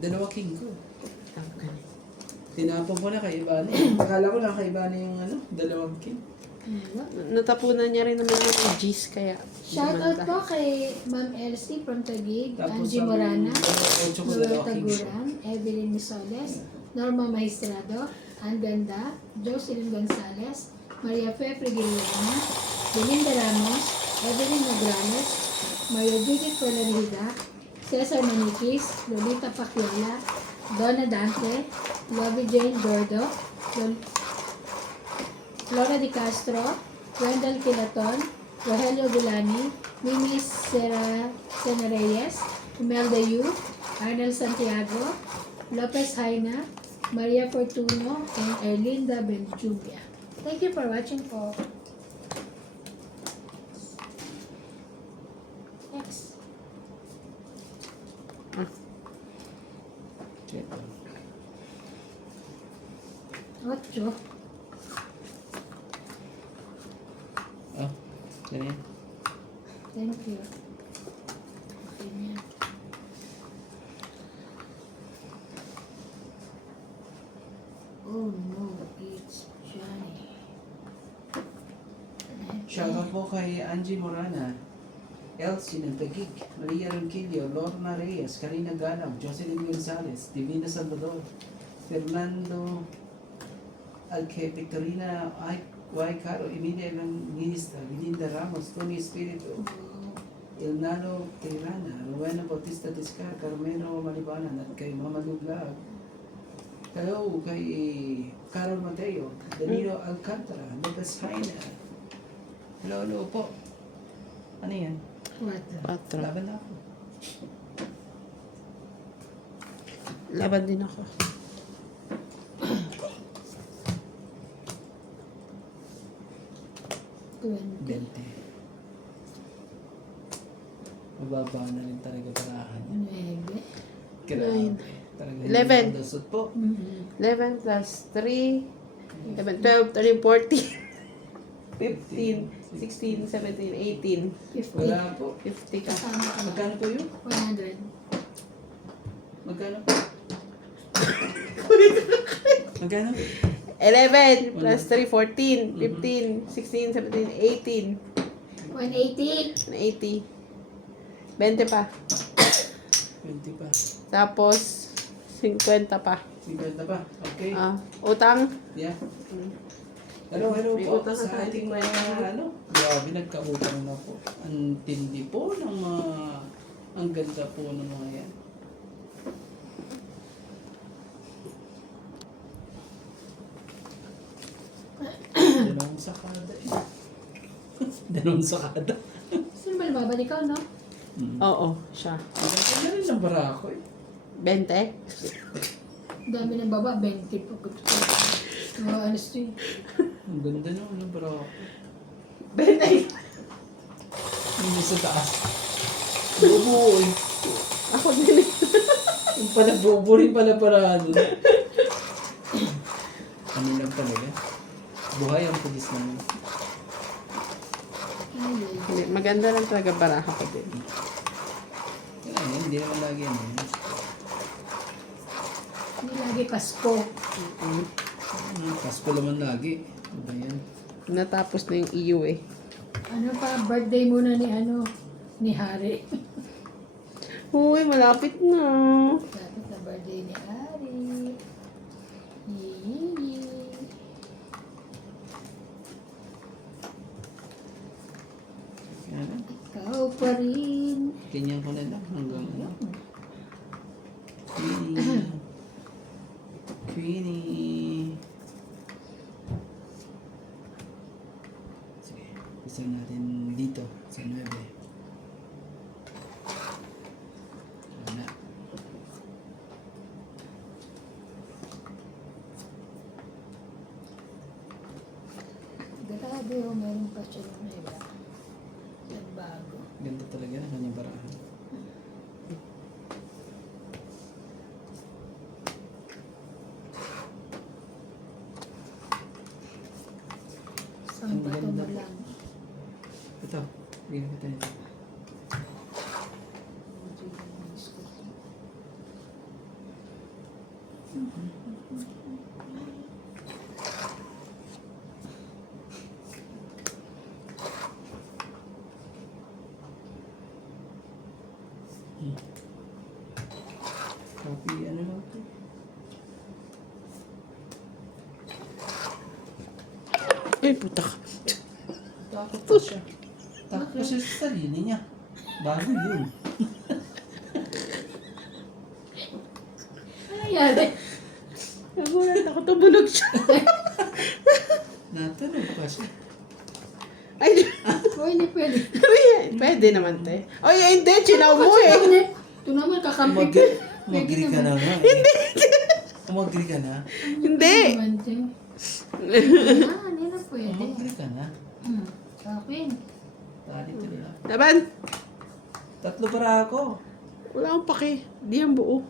Dalawa king ko. Tinapon ko na kay Ibani. Akala ko lang kay Ibani yung dalawang king. Wala. Natapunan niya rin naman ng G's kaya. Shout out po kay Ma'am Elsie from Taguig, Tapos Angie Morana, Ocho ko Noel dalawa king siya. Taguran, Evelyn Misoles, Norma Maestrado, Ann Ganda, Jocelyn Gonzalez, Maria Fe Frigiliana, Belinda Ramos, Evelyn Nograles, Mario Judith Colarida, Cesar Maniquis, Lolita Pacuela, Donna Dante, Lovey Jane Gordo, Flora Di Castro, Wendell Kilaton, Rogelio Gulani, Mimi Reyes, Imelda Yu, Arnel Santiago, Lopez Haina, Maria Fortuno, and Erlinda Benjubia. Thank you for watching po. Next. Check. 8. Ah, yan yan. Thank you. Ayan. Oh no, it's Johnny. Shoutout po kay Angie Morana, Elsie ng Taguig, Maria Ronquillo, Lorna Reyes, Karina Galang, Jocelyn Gonzalez, Divina Salvador, Fernando Alque, Victorina Y. Caro, Emilia Evangelista, Belinda Ramos, Tony Espiritu, Ilnano Tirana, Rowena Bautista Tiscar, Carmelo Malibanan, at kay Mama Luglag. Hello kay Carol Mateo, Danilo Alcantara, Lucas Haina. Hello po. Ano yan? What? 4. Laban na ako. Laban din ako. 20. 20. Mababa na rin talaga parahan yan. 9. Grabe. Talaga 11. Dasot po. 11 plus 3, 11, 12, 13, 14, 15, 16, 17, 18, 50. Wala po. 50 ka. Kasama ka na. Magkano po yun? 100. Magkano po? Magkano? 11 plus 3, 14, 15, 16, 17, 18, 180. 80. 20 pa. 20 pa. Tapos, 50 pa. 50 pa. Okay. Utang. Yeah. Hello May po utang sa ka ating sa mga grabe nagkautang na po. Ang tindi po ng mga, ang ganda po ng mga yan. Dalawang sakada eh. Dalawang sakada. Sino ba babalik ka, no? Oo, siya. Ang ganda na rin ng barako eh. 20. Dami ng baba, 20 po. Honestly. Ang ganda na ng barako. 20. Hindi sa taas. Bubuo eh. Ako din. Yung pala bubuo rin pala para ano. Ano lang talaga? Buhay ang pulis namin. Hindi, maganda lang talaga baraha ko din. Kaya yan, hindi naman lagi ano. Hindi lagi Pasko. Pasko naman lagi. Ano ba yan? Natapos na yung EU eh. Ano pa, birthday muna ni Hari. Uy, malapit na. Dapat na birthday ni Hari. Yee. Yan. Ikaw pa rin. Ganyan ko na lang hanggang ano. Queenie. Queenie. Sige, gusto natin dito sa 9. Wala. Grabe, meron pa siya na iba. Nagbago. Ganda talaga ng kanyang barahan. Saan Ang pa ito ganda. mo lang? Ito, bigyan kita nito. Copy, ano lang ito? Ay, puta ka. Takot pa siya. Takot pa siya sa sarili niya. Bago yun. Ano nangyari? Nagulat ako, tumunog siya. Natunog pa siya. Ay, O, hindi pwede. pwede naman, te. Oy, hindi, chinaw mo eh. Ito naman, kakampi ka. Umagri ka na nga. Hindi. Umagri ka na. Hindi. Hindi na pwede. Umagri ka na. Akin. Tali ka na. Laban. 3 para ako. Wala akong pake. Di ang buo.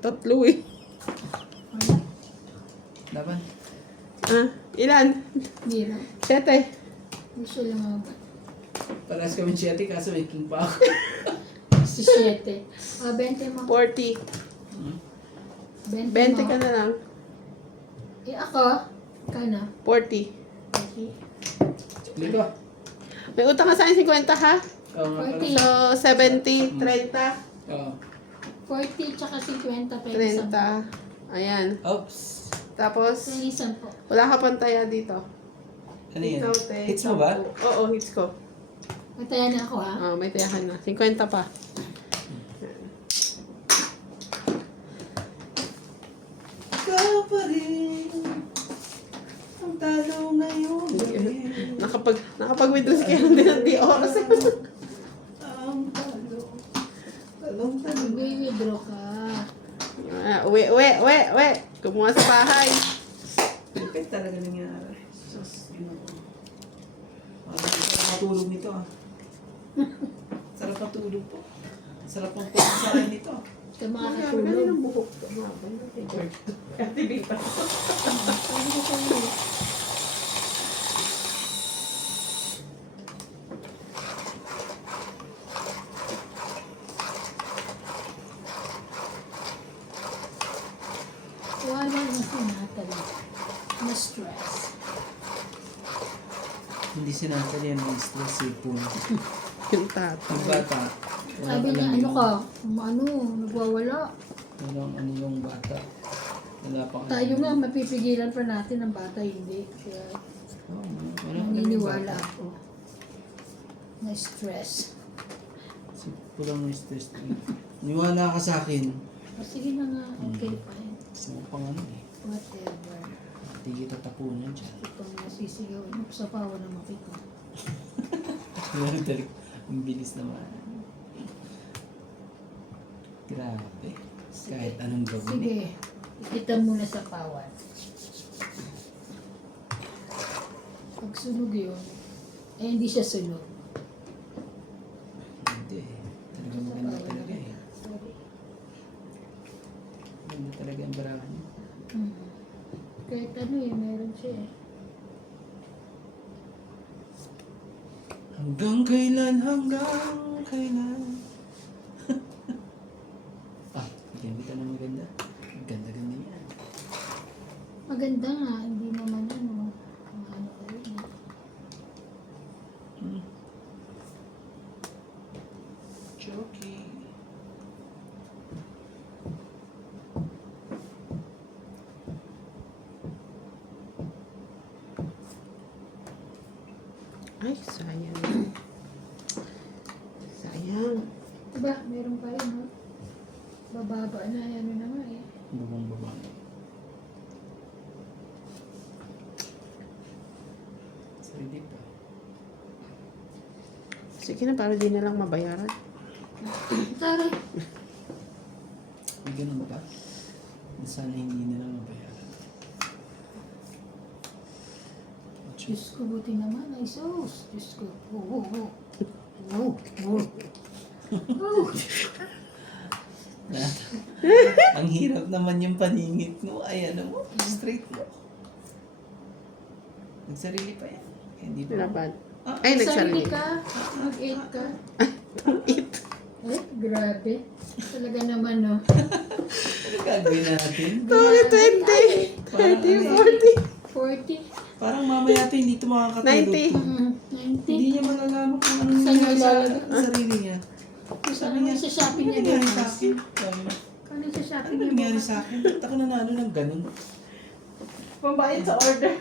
3 eh. Wala. Laban. Ilan? Hindi na. 7. Hindi siya lumaban. Parehas kami 7 kaso may king pa ako. Si 7. 20 mo. 40. 20 20 mo. ka na lang. Eh, ako? Kana? 40. Ligo. May utang ka sa akin 50 ha? Oo nga pala. 40. So, 70, 30, Oo. 40 tsaka 50 pesos. 30. Ayan. Oops. Tapos, Isang po. wala ka pang taya dito. Ano yan? Ikaw, te. Hits mo ba? Oo, hits ko. Mataya na ako, ha? May tayahan na. 50 pa. Ikaw pa rin. Ang talo ngayon. Nakapag-withdraw si Kaya din ng di oras. Ang talo. Talong talo. Mag-withdraw ka. Uwi. Kumuha sa bahay. Lupit talaga nangyari. Sus, Ginoo. matulog nito ah. Sarap matulog po. Sarap ang pagkasain nito. Ito mga Kaya katulog. ng buhok to. Mabay na kay George. Ate Bita. Pwede ko sa'yo. Wala na si Natalie. Na-stress. Hindi sinasali yan ng stress eh po. Yung tata. Ang bata. walang Sabi niya, alam ano yung- ka? Nagwawala. Walang ano yung bata. Wala pa Tayo nga, mapipigilan pa natin ang bata, hindi. Kaya Oh, walang alam yung naniniwala bata. ako. Na-stress. Kulang ng stress din. Niwala ka sa akin. O, sige na nga, okay, fine. Gusto mo pang ano eh. Whatever. Hindi kita tapunan dyan. Itong nasisigaw. Sa pawa naman kita. Ang bilis naman. Grabe. Kahit anong gawin eh. Sige, ikita muna sa pawat. Pag sunog yun, hindi siya sunog. Hindi eh. Talaga maganda talaga eh. Sorry. Maganda talaga ang barahan niya. Kahit ano meron siya eh. Hanggang kailan, hanggang kailan. Bigyan kita ng maganda. Ganda-ganda yan. Maganda nga, hindi naman ano kayo eh. Jokey. Ay, sayang. Sayang. Diba, meron pa rin, no? Bababa na, ano na nga eh. Babang-baba. Sarili pa. Sige na, para di na lang mabayaran. Taray! May ganun pa. Sana hindi na lang mabayaran. Diyos ko, buti naman. Ay, sus. Diyos ko. Oh. Ang hirap naman yung paningit mo. Ay, ano mo? Straight mo. Nagsarili pa yan. Hindi pa. Laban. Ah, Ay, Sarili nagsarili. ka. Mag-8 ka. It. Eh, grabe. Talaga naman, no? ano gagawin natin? 20, 30, 40. 40. Parang mamaya ito hindi ito makakatulog. 90. Hindi niya malalaman kung ano Saan nangyari niya sa ilalagay? sarili niya. Saan naman sa shopping Ano niya nangyari bukas? sa akin? Sabi niya, Ano sa shopping ano niya nangyari bukas? sa akin? Ba't ako nanalo ng ganun? Pambayad sa order.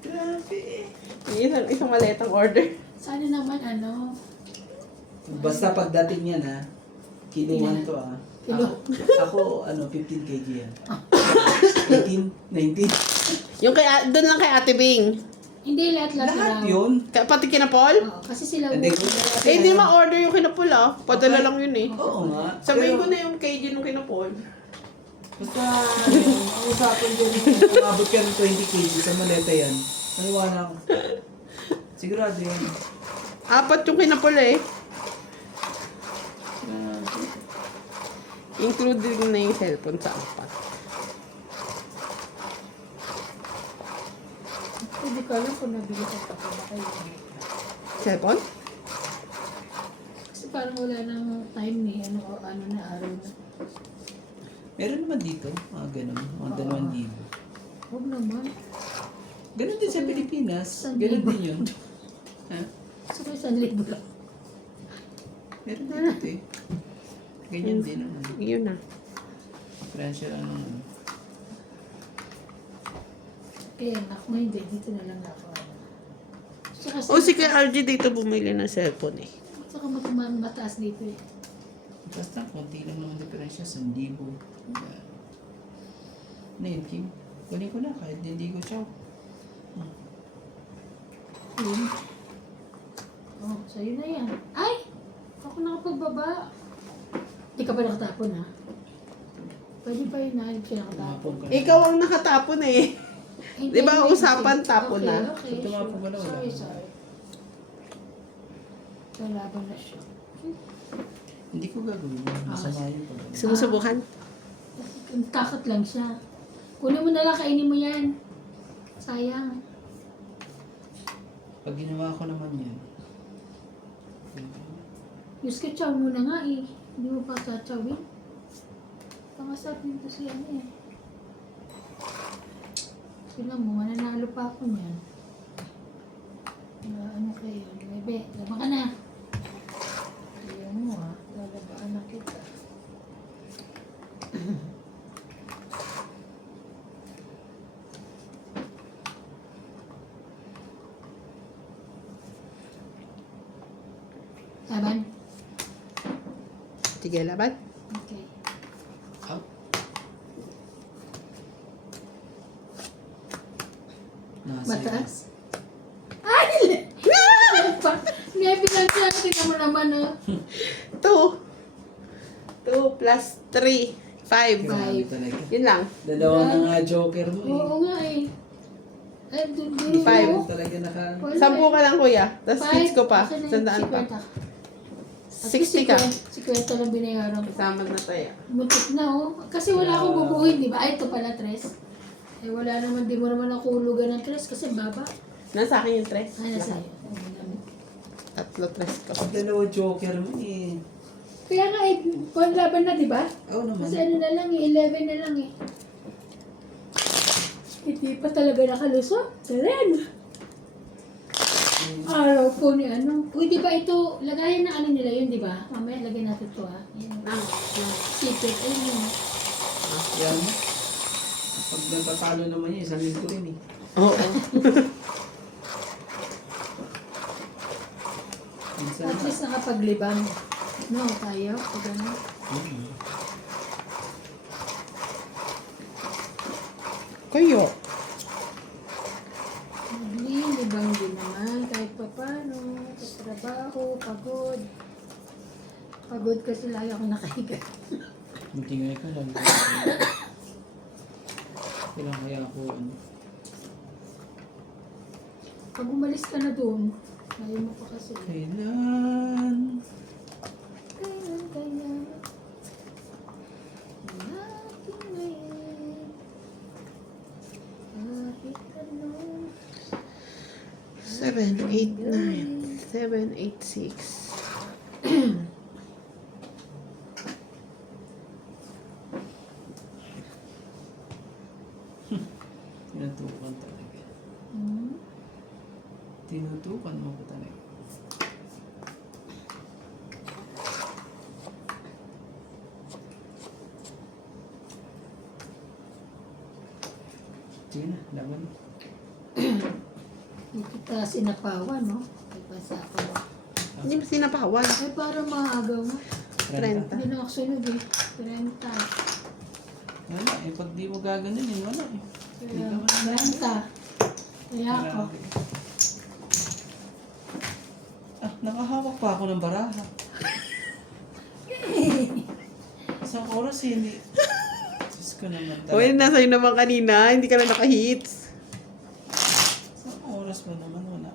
Grabe. Isang maletang order. Sana naman, ano? Basta pagdating niya na, kiluhan to ah. Kilo. Ako, 15 kg yan. 18, 19. Yung kay, doon lang kay Ate Bing. Hindi lahat-lahat Lahat lang. yun. Pati kina Paul? Oo, kasi sila Hindi ko. Hindi ma-order yung kina Paul ah. Padala lang yun eh. Oo nga. Sabihin ko Pero, na yung KG nung kina Paul. basta, ang usapan dyan, umabot ka ng 20 kg sa maleta yan. Maniwala ko. Sigurado yan. 4 yung kina Paul eh. Grabe. Including na yung cellphone sa 4. Hindi ko alam kung nabili sa pa ba kayo. Cellphone? Kasi parang wala nang time ni ano na araw na. Meron naman dito, mga ganun, mga 2,000. Huwag naman. Ganun din sa Pilipinas. Saan Ganun libo? din yun. Ha? Gusto ko 1,000 lang. Meron din dito eh. Ganyan din naman. Yun na. Fransya lang naman. Kaya anak mo hindi, dito na lang ako. Saka O si Kuya RG dito bumili ng cellphone eh. Saka mataas dito eh. Basta, konti lang naman diferensya. 1,000. Ano yun, Kim? Kunin ko na kahit hindi ko siya. Yun. Oh, sa'yo na yan. Ay! Ako nakapagbaba. Hindi ka pa nakatapon ha? Pwede pa yun na, hindi siya nakatapon. Tumapon ka na. Ikaw ang nakatapon eh. Di ba usapan tapon okay, na? Okay, Pag tumapon sure. ka na, wala. Sorry. Lalaban na siya. Hindi ko gagawin yun. Masama yun pag ano. Sumusubukan? Takot lang siya. Kunin mo na lang, kainin mo yan. Sayang. Pag ginawa ko naman yan. Diyos ka, chow muna nga eh. Hindi mo pa chachawin. Pangasap nito siya ano eh. Sila mo, mananalo pa ako niyan. Ano kayo? Bebe, laban ka na. Ayan mo ah, lalabaan na kita. Laban? Sige, laban. Okay. Up. Mataas? Ay! May pinagsabi naman naman ah. 2. 2 plus 3. 5. Grabe talaga. Yun lang. Dalawa na nga joker mo eh. Oo nga eh. Ay, Five. Talaga naka... 10 ka lang, kuya. Tapos kids ko pa. Sandaan pa. 60 ka. 50 lang binayaran ko. Kasama na tayo. Mutik na oh. Kasi wala akong bubuhin, di ba? Ay, ito pala, tres. Eh, wala naman, di mo naman ako hulugan ng tres kasi baba. Nasa akin yung 3. Ay, nasa iyo. Tatlo 3 ko. Dalawa joker mo eh. Kaya nga eh, panlaban na, di ba? Oo naman. Kasi ano na lang eh, 11 na lang eh. Hindi pa talaga nakalusot. Karen! Araw po ni ano. Pwede ba ito, lagayan na ano nila yun, di ba? Mamaya lagyan natin ito ha. Yan. Secret. Ayun yun. Yan. Pag natatalo naman yun, isang linggo rin eh. Oo. Minsan At least nakapaglibang. No, tayo. Pag ano. Kayo. Naglilibang din naman kahit pa paano. Sa trabaho, pagod. Pagod kasi lagi ako nakahiga. Matingay ka lang. Kailangan kaya ako ano. Pag umalis ka na doon, ayaw mo pa kasi. Kailan? Kaya. Natin ngayon. Kahit ano. 7, 8, 9. 7, 8, 6. Tinutukan talaga. Hmm? Tinutukan mo ko talaga. Sige na, laban. Hindi kita sinapawan, no? Pagpasa ako. Hindi ba sinapawan? Ay, parang maaagaw mo. 30. Hindi na ako sunod eh. 30. Wala eh, pag di mo gaganin wala eh. Hindi ka man. 30. Kaya ako. Grabe. Ah, nakahawak pa ako ng baraha. Isang oras eh, hindi. Diyos ko naman talaga. Uy, nasa iyo naman kanina. Hindi ka na naka-hits. Isang oras ba naman wala.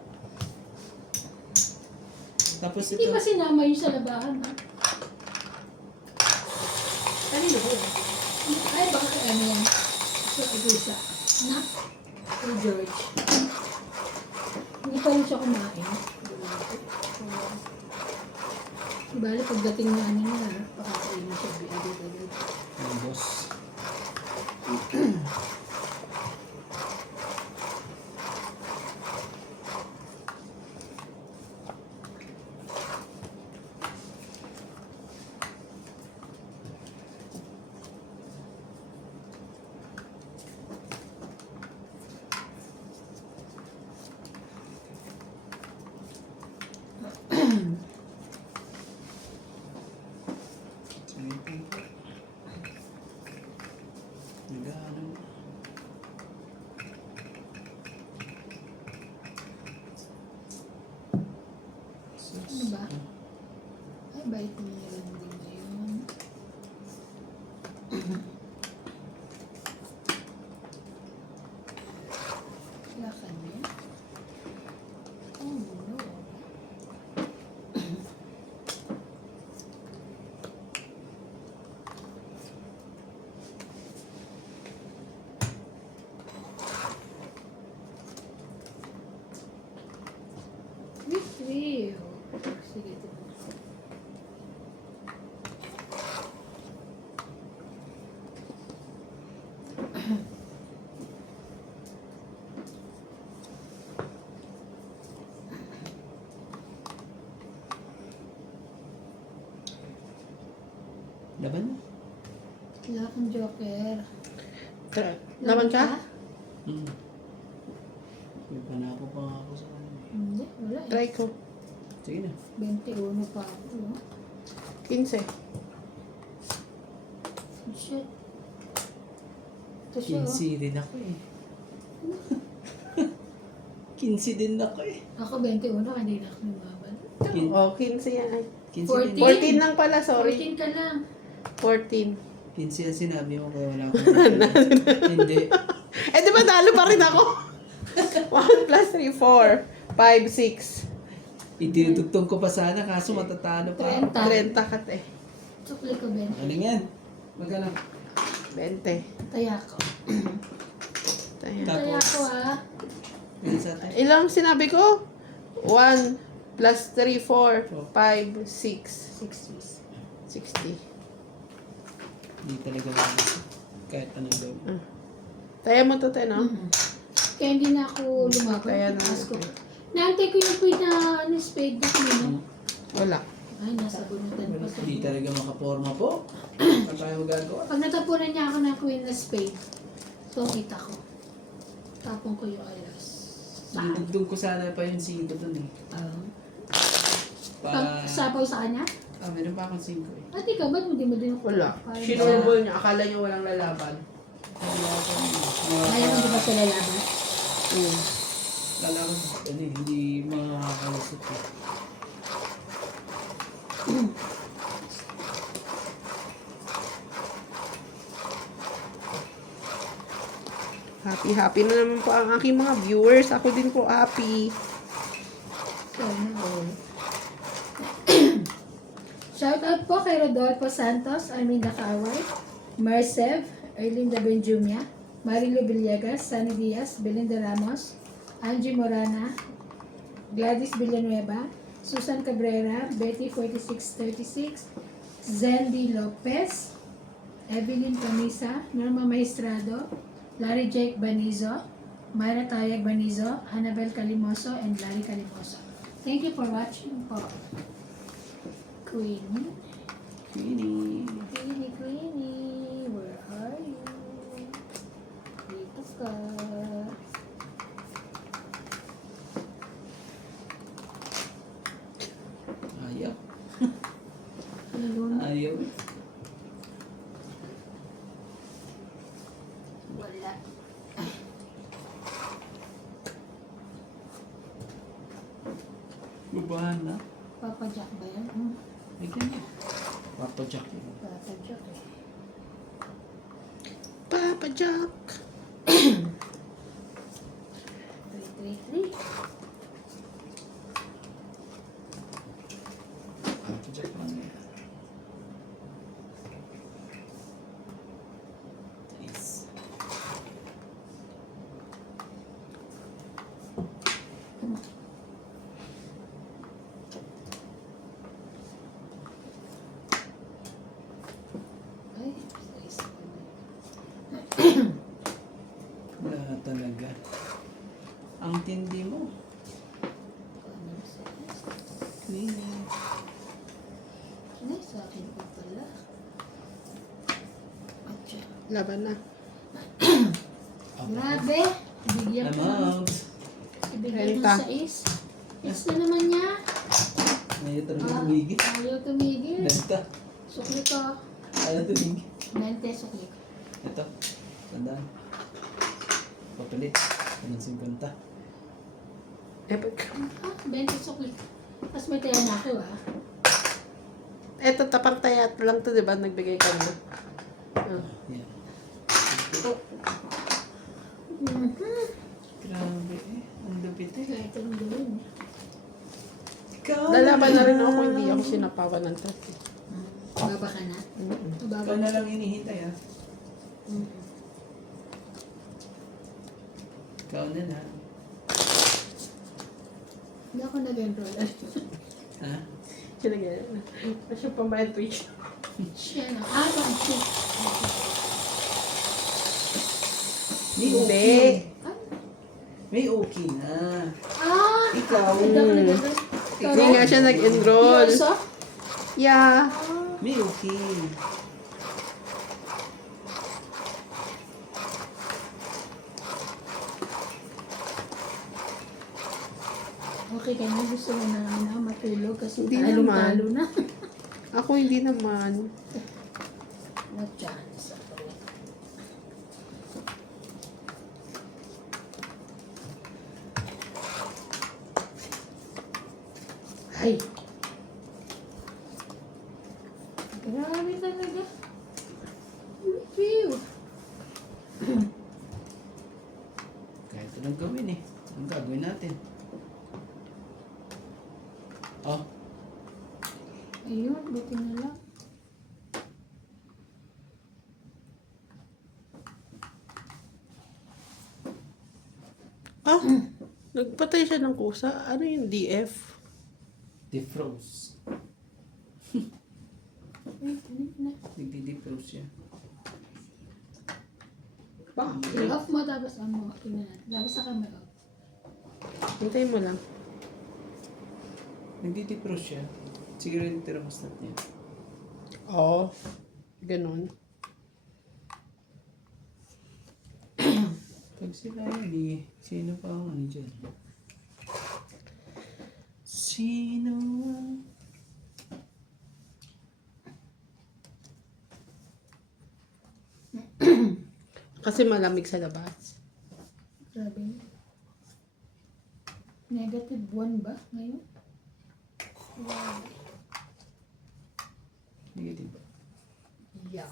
Tapos Hindi ito, ba sinama yun sa labahan, ha? Kanino ko? Ay, baka ano yan. So, isa. Na? Kay George. Hindi pa rin siya kumain. Bali, pagdating na ano na, pakakainin siya. Agad-agad. yung boss. Sige po. Nag-ano. Ano ba? Ay, bait mo na lang din ngayon. Laban na. Wala akong joker. Laban ka? Hmm. May panako pa nga ako sa kanya. Hindi, wala eh. Try ko. Sige na. 21 pa ako. No? 15. Shit. Ito siya, oh. 15 din ako eh. 15 din ako eh. Ako 21, hindi na ako lumaban. Oh, 15 yan. Ay, 15 din. 14. 14 lang pala, sorry. 14 ka lang. 14. 15 ang sinabi mo kaya wala akong hindi. Eh, di ba talo pa rin ako? 1 plus 3, 4, 5, 6. Itutugtog ko pa sana kaso matatalo pa ako. 30. 30 ka te. Sukli ko, Ben. Ano yan? Magkano? 20. Taya ko. Tayo. Tapos? Taya ko, ah. Ano sa atin? Ilang sinabi ko? 1 plus 3, 4, 5, 6. 60. Hindi talaga wala. Kahit anong gawin. Tayo mo to, te, no? Kaya hindi na ako lumaban. Kaya naman. Ask ko. Naantay ko yung point na spade na kanina. Wala. Ay, nasa bunutan pa. Hindi talaga makaporma po. Ano tayo magagawa? Pag natapunan niya ako ng queen na spade, ito kita ko. Tapong ko yung alas. Dinugtog ko sana pa yung 5 dun eh. Para... Sapaw sa kanya? meron pa akong 5 eh. At ikaw, ba't hindi mo din ako? Wala. Sinurbol niya. Akala niya walang lalaban. Kaya mo di ba sa lalaban? Kala ko, hindi makakalusot eh. Happy na naman po ang aking mga viewers. Ako din po happy. Shout out po kay Rodolfo Santos, Arminda Kaaway, Mercev, Erlinda Benjumia, Marilo Villegas, Sunny Diaz, Belinda Ramos, Angie Morana, Gladys Villanueva, Susan Cabrera, Betty 4636, Zendi Lopez, Evelyn Camisa, Norma Maestrado, Larry Jake Banizo, Myra Tayag Banizo, Annabel Calimoso, and Larry Calimoso. Thank you for watching po. Queenie, Queenie. Queenie, where are you? Dito ka. Ayaw. Ayun. Ayaw. Wala. Gubahan na. Papa Jack ba yan? Ay, ganyan. Papa Jack yun. Papa Jack eh. Papa Jack. 333. Papa Jack lang yan. Please. Ay, sa isa pa na. Wala talaga. Ang tindi mo. Ano sa Queenie. Ay, sa akin pa pala. Atya. Laban na. Grabe. Bigyan ko naman. Amount. Ibigay mo Renta. sa is. Is na naman niya. Ngayon talaga tumigil. Ayaw tumigil. Danta. Sukli ko. Ayaw tumigil. 20 sukli ko. Ito. Tandaan. Papalit. Anong 50. Eh, pag- Ah, 20 sukli ko. Tapos may taya na ako ah. eto, tapang tayat lang to, di ba? Nagbigay ka na. Yan. Mhm. Grabe eh. Ang lupit eh. Kahit anong gawin. Ikaw Lalaban na rin ako, hindi ako sinapawan ng 30. Baba ka na. Baba Ikaw na lang hinihintay ah. Ikaw na na. Hindi ako nag-enroll. Ha? Siya nagyaya na. Siya pambayad Twitch. Siya na. Ah, shit. May Hindi. okay. Ah, May okay na. ah! Ikaw. Hindi ako nag-enroll. Hindi nga siya nag-enroll. You also? Yeah. May okay. Okay ka na, gusto mo na matulog kasi Hindi naman. talo na. Ako hindi naman. No chance. Ay! Grabe talaga. Phew! Kahit anong gawin eh. Ang gagawin natin. Oh, Ayun, buti na lang. Ah, nagpatay siya ng kusa. Ano yung DF? defrost. Wait, na. Nagdi-defrost siya. I-off mo tapos on mo. Tingnan natin. Tapos sa camera off. Hintay mo lang. Nagdi-defrost siya. Siguro yung thermostat niya. Oo. Ganun. Pag sila yun eh, sino pa ang ano dyan? Sino ang... Kasi malamig sa labas. Grabe. Negative 1 ba ngayon? Wow. Negative ba? Yeah.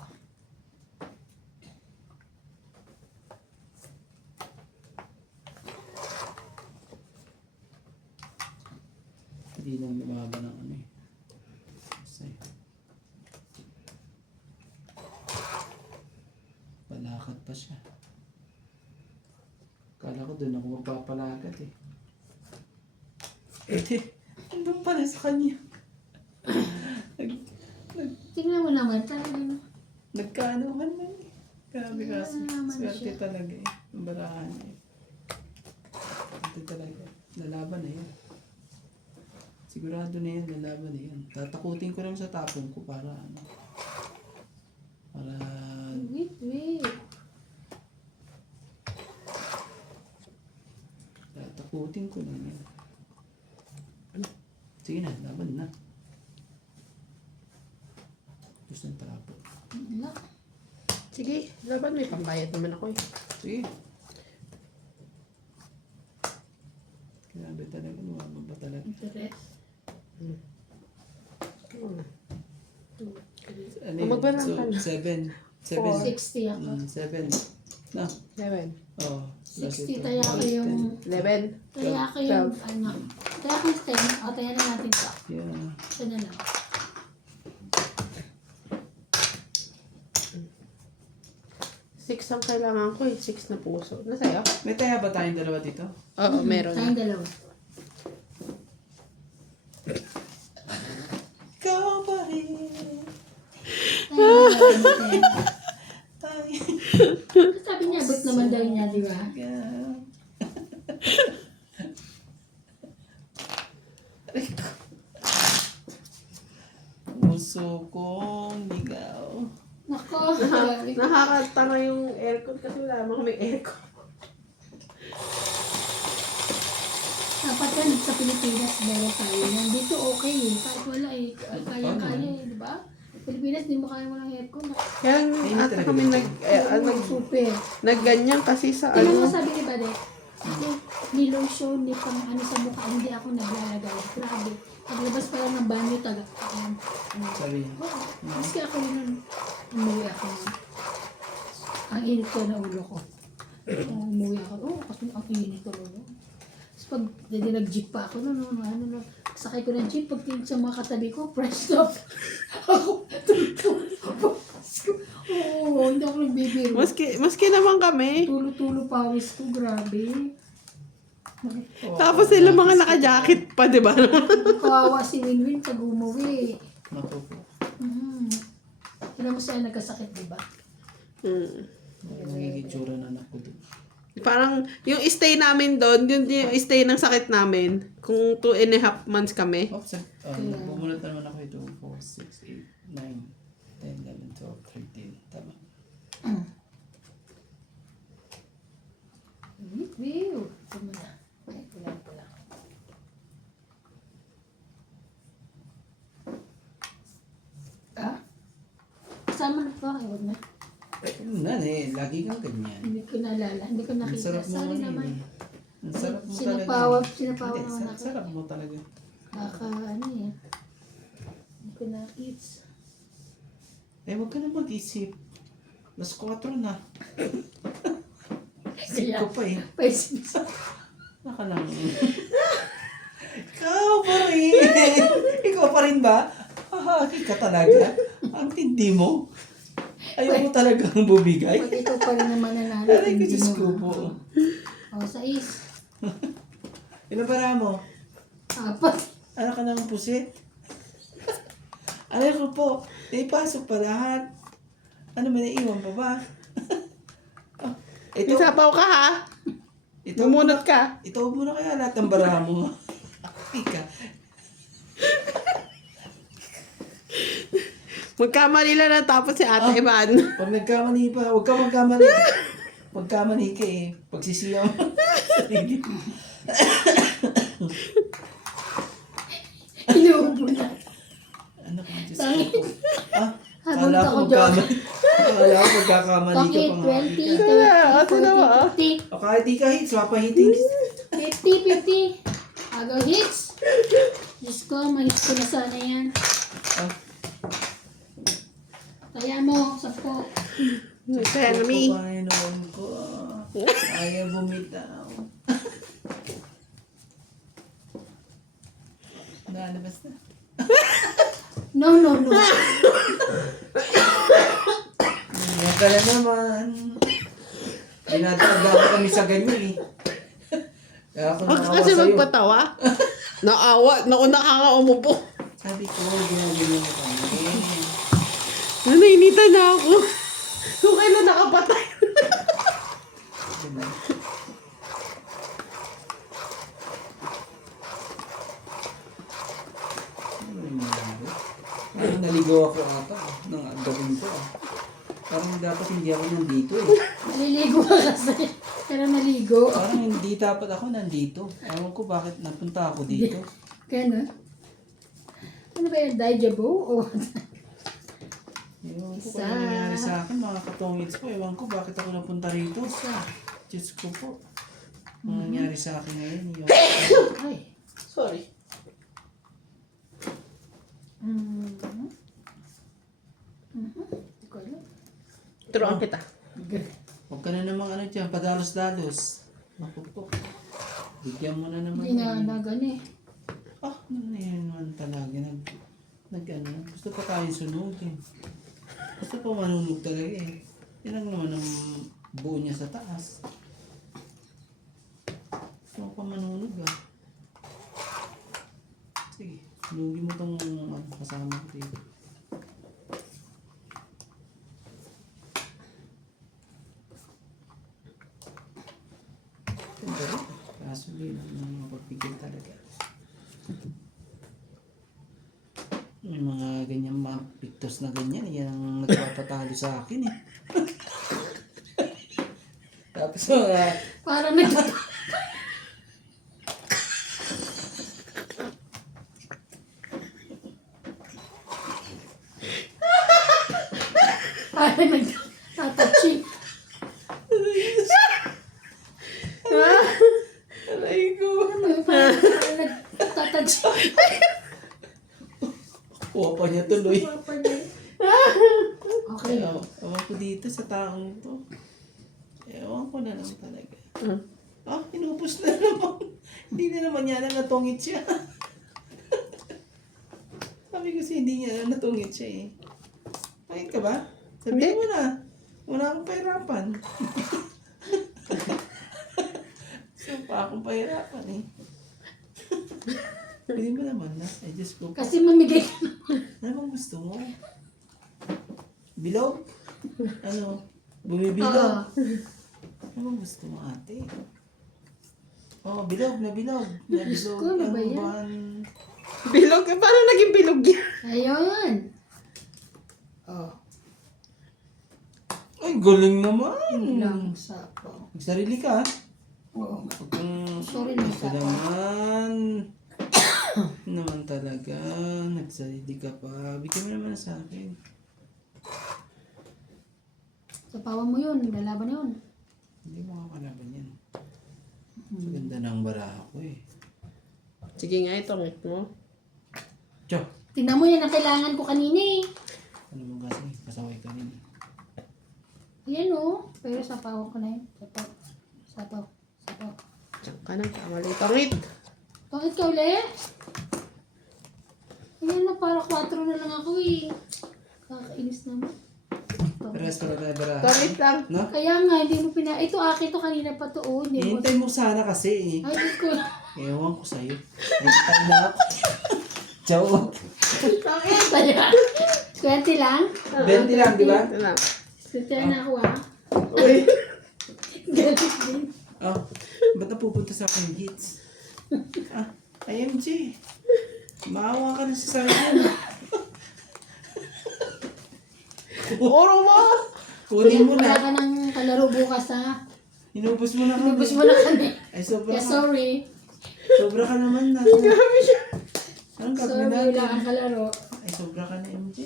Hindi lang bumaba ng ano eh. Kasi... Palakad pa siya. Kala ko doon ako magpapalakad eh. Doon pala sa kanya. Tingnan mo naman. Talaga na. Nagkaanuhan na eh. Grabe Wala kasi. naman Swerte siya. talaga eh. Ang barahan eh. Ito talaga. Lalaban na yan. Sigurado na yan. Lalaban na yan. Tatakutin ko lang sa tapong ko para ano. Para... Wait. Tatakutin ko lang yan. Sige na. Laban na. Gusto ng tapo. Wala. Sige, laban. May pambayad naman ako eh. Sige. Grabe talaga. Lumababa talaga. Interest. Oo na. Ano Oh, magbalang so, ka na. 7. 7. 60 ako. 7. No. 11. Oh. 60 taya ko yung... 11. Taya ko yung... Ano? Taya ko yung 10. O, taya na natin ito. Yeah. Ito na lang. 6 ang kailangan ko eh. 6 na puso. Nasa'yo? May taya ba tayong dalawa dito? Oo, meron. Tayong dalawa. Ikaw pa rin. Tayong dalawa. Tayo. Sabi niya, but naman daw niya, di ba? Puso kong ligaw. Nako. Nakakatanga yung aircon kasi wala naman kami aircon. Dapat yan sa Pilipinas meron tayo yan. Dito okay eh. Kahit wala eh. Kaya-kaya eh, di ba? Pilipinas, di mo kaya mo ng aircon. Kaya ata kami Super. nagganyan kasi sa Tingnan mo ano. sabi ni Badek, ni lotion, ni pang ano sa mukha, hindi ako naglalagay. Grabe. Paglabas pa lang ng banyo, Sabi niya. Maski ako yun, umuwi ako. Ang init ko na ulo ko. Umuwi ako, kasi ang init ko ulo. Tapos pag nag-jeep pa ako, sakay ko ng jeep, pag tingin sa mga katabi ko, fresh up. Ako, oo, hindi ako nagbibiro. Maski naman kami. Tulo-tulo pawis ko, grabe. Tapos sila mga naka-jacket pa, di ba? Kawawa si Winwin pag umuwi. Naku po. Kailan mo siya nagkasakit, di ba? Nagiging tsura na anak ko doon. Parang yung stay namin doon, yung stay ng sakit namin, kung 2.5 months kami. Oops, bumunot naman ako ito. 4, 6, 8, 9, 10, 11, 12, 13. Tama. Whew! Ito mo na. Ay, pula. Kasama na pa. Huwag na. Ano na eh, lagi kang ganyan. Hindi ko naalala. Hindi ko Ang nakita. sarap mo Sorry naman naman. eh. Ang sarap mo talaga. Sinapawan Hindi, naman ako. sarap mo talaga. Ano eh. Hindi ko na-eats. Eh, huwag ka na mag-isip. Las 4 na. Isip Kaya, ko pa eh. paisip. Naka lang. Ikaw pa rin. Ikaw pa rin ba? Hahaki ka talaga. Ang tindi mo. Ayaw mo talagang bubigay. Pag ikaw pa rin naman nanalo. Aray ko, hindi Diyos mo. ko po. O, 6. Pinabara mo. 4. Anak ka ng pusit. Aray ko po. Naipasok pa lahat. Ano ba, naiwan pa ba? Oh, ito. Isapaw ka ha. Ito Bumunot ka. Ito muna kaya lahat ng bara mo. Ika. Magkamali lang na tapos si Ate Ivan. Pag nagkamali pa, huwag ka magkamali. Pagkamali ka eh. Pagsisiyaw mo. Sarili. Inuubo na. Ano ka, Diyos ko po. Habang Kala ko ako dyan. Kala ko magkakamali ka Bakit? pa nga. 20, Ika. 30, Ate naman, 40, 50. O kahit di ka hits, mapahiting. 50. Agaw hits. Diyos ko, mahits ko na sana yan. Ah, Kaya mo, 10. Tell me. Panginoon ko. Ayaw bumitaw. Nalabas na. No. Yan ka na naman. Dinataga ko kami sa ganyan eh. Kaya ako Huwag nakawa kasi sa'yo. magpatawa. Naawa. Nauna ka nga umupo. Sabi ko, ginagawa mo kami. Nainitan na ako. Kung kailan nakapatay. Diba? Ano yung nangyari? Parang naligo ako ata nang gawin ko. Parang dapat hindi ako nandito eh. Maliligo ka kasi. Pero naligo. Parang hindi dapat ako nandito. Ewan ko bakit napunta ako dito. Gano'n. Ano ba yun? Deja vu? O Ewan ko Isa. kung ano nangyari sa akin, mga katongits ko. Ewan ko bakit ako napunta rito. Diyos ko po. Ano nangyari sa akin ngayon? ay. Sorry. Hindi ko alam. Turuan kita. Huwag ka na namang ano dyan, padalos-dalos. Naku po. Bigyan mo na naman. Hindi na gani. Ano yun naman talaga. Ano, gusto pa tayong sunugin. Gusto pa manunog talaga eh. Yan lang naman ang buo niya sa taas. Gusto pa manunog ah. Sige, sunugin mo tong kasama ko dito. Ganda rin. Kaso din, ang mapagpigil talaga. May mga ganyan mga pictures na ganyan, yan ang nagpapatalo sa akin eh. Tapos Parang nag... Parang nag-touching. aray ko. Parang nag-touching. Kuha pa niya tuloy. Okay. Ewan ko dito sa taong to. Ewan ko na lang talaga. Inupos na naman. Hindi na naman niya na natungit siya. Sabi ko hindi niya na natungit siya eh. Pahit ka ba? Sabihin mo na. Wala akong pahirapan. So pa akong pahirapan eh. Pwede mo naman na. Ay, Diyos ko. Kasi mamigay ka na. Ano bang gusto mo? Bilog? Ano? Bumibilog? Ano bang gusto mo ate? Oh, bilog na bilog. Na Diyos bilog. ko, ano ba yan? ban- Bilog? Paano naging bilog yan? Ayun. Oh. Ay, galing naman. Lang sapo. Magsarili ka. Oo. Huwag kang... Sorry na Ito sapo. naman. Naman talaga. Nagsarili ka pa. Bigyan mo naman sa akin. Sapawan mo yun, lalaban yun. Hindi makakalaban yan. Maganda ng baraha ko eh. Sige nga, itong mo. Tiyo! Tingnan mo yan ang kailangan ko kanina eh. Ano mo kasi? Pasaway ka rin. Ayan o. Pero sapawan ko na yun. Sapaw. Diyan ka nang kamali. Pangit! Bakit ka uli? Ayan na, para 4 na lang ako eh. Kakainis naman. Pares para tayo baraha. Pangit lang. No? Kaya nga, hindi mo Ito akin to kanina pa to. Oh. Hindi mo. Hihintay mo sana kasi eh. Ay, hindi ko. Ewan ko sa'yo. Hintay na ako. Joke. Kaya, 20 lang? 20 lang, di ba? Ito lang. 20 lang na ako ah. Uy! Galit din. Oh, ba't napupunta sa akin hits? IMG. Maawa ka na sa akin. Oro mo! Kunin mo Wala na. ka ng kalaro bukas ha. Inubos mo na kami. Inubos mo na kami. Ay, sobra Yeah, ka. sorry. Sobra ka naman na. Grabe siya. Anong gagawin Sorry, wala natin? kang kalaro. Ay, sobra ka na, MJ.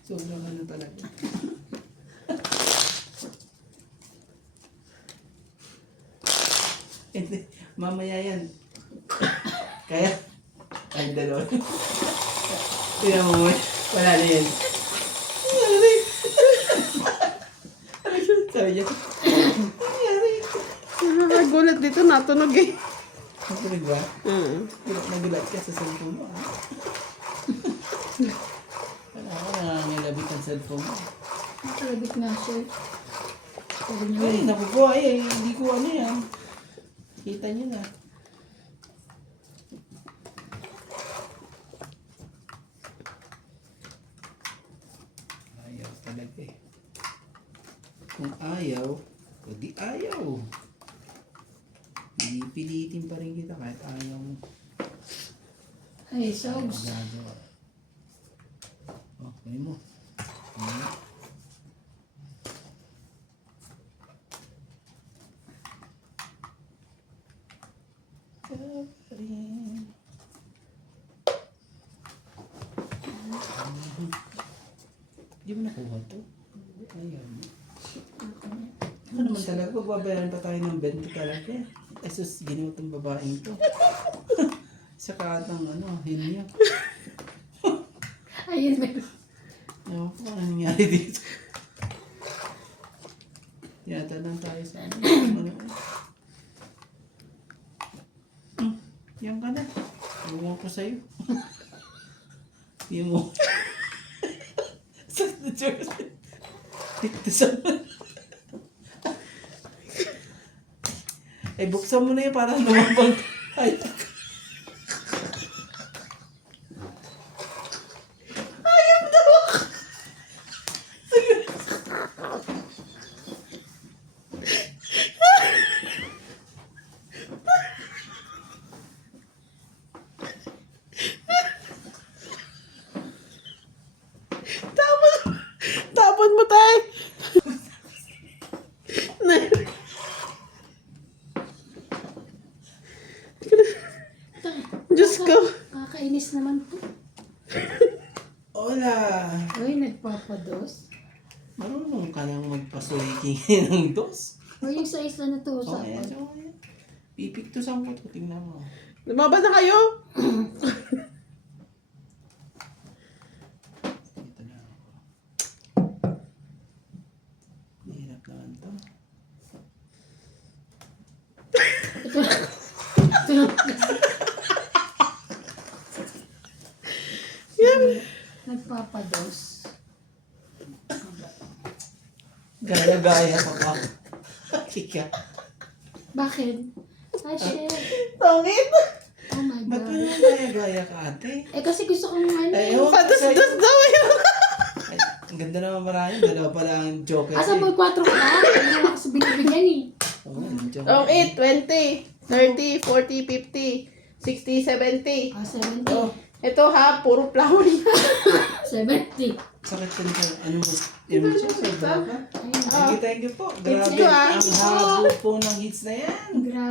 Sobra ka na talaga. Hindi, mamaya yan. Kaya, ay, dalawa. Tingnan mo, wala na yan. Sabi niya, Nakakagulat dito, natunog eh. nakulig ba? Nagulat ka sa cellphone mo, ha? Wala ka nangangilabit ang cellphone mo. Nakalabit nga siya. Sabi niya, Ay, naku po, ay, hindi ko ano yan. Kita niyo na. Ayaw talaga eh. Kung ayaw, o di ayaw. Pilitin pa rin kita kahit ayaw mo. ay, sogs. Magagawa. Oh, kunin mo. Kunin mo. Kaparin. Di mo nakuha to? Ayaw mo. Ano naman talaga, pagbabayaran pa tayo ng 20 talaga. Ay sus, ginawa tong babaeng to. Sa katang ano, hinyo. Ayun, meron. Ewan ko ano nangyari dito. Tinatanong tayo sa ano. Yan ka na. Ewan ko sa'yo. Yan mo. Sakit na jersey. Tiktisan mo. Ay, buksan mo na yun para lumabang. Ay, Tapon mo tayo! Diyos ko! Kakainis naman po. hola. Uy, nagpapados. Marunong ka nang magpasuliking ng dos. O yung sa isla na to, Oh, sa ayan, so, ayan. Pipiktusan ko to, tingnan mo. Lumabas na kayo! Ito na ako. Hirap naman to. Ito lang. Nagpapados. Gaya-gaya ka pa. Kika. Bakit? Ay, shit. Tongit! Oh my Ba't mo God. naman gaya-gaya ka, ate? Eh, kasi gusto kong ano. Ay, ewan ko sa'yo. Pados-dos daw yun! Ay, ang ganda naman marami. Dalawa pala ang joker. Asa mo 4 ka na? Hindi mo ako sa binibigyan eh. Oo, ang joker. Oh, 8, 20, 30, 40, 50, 60, 70. Ah, 70. Oh, Ito ha, puro flower yan. 70. sakit ko nito. Ano mo? Image mo, sobra ka. Ayun. Thank you po. Thank Grabe. you, ah. Ang habo po ng hits na yan. Grabe.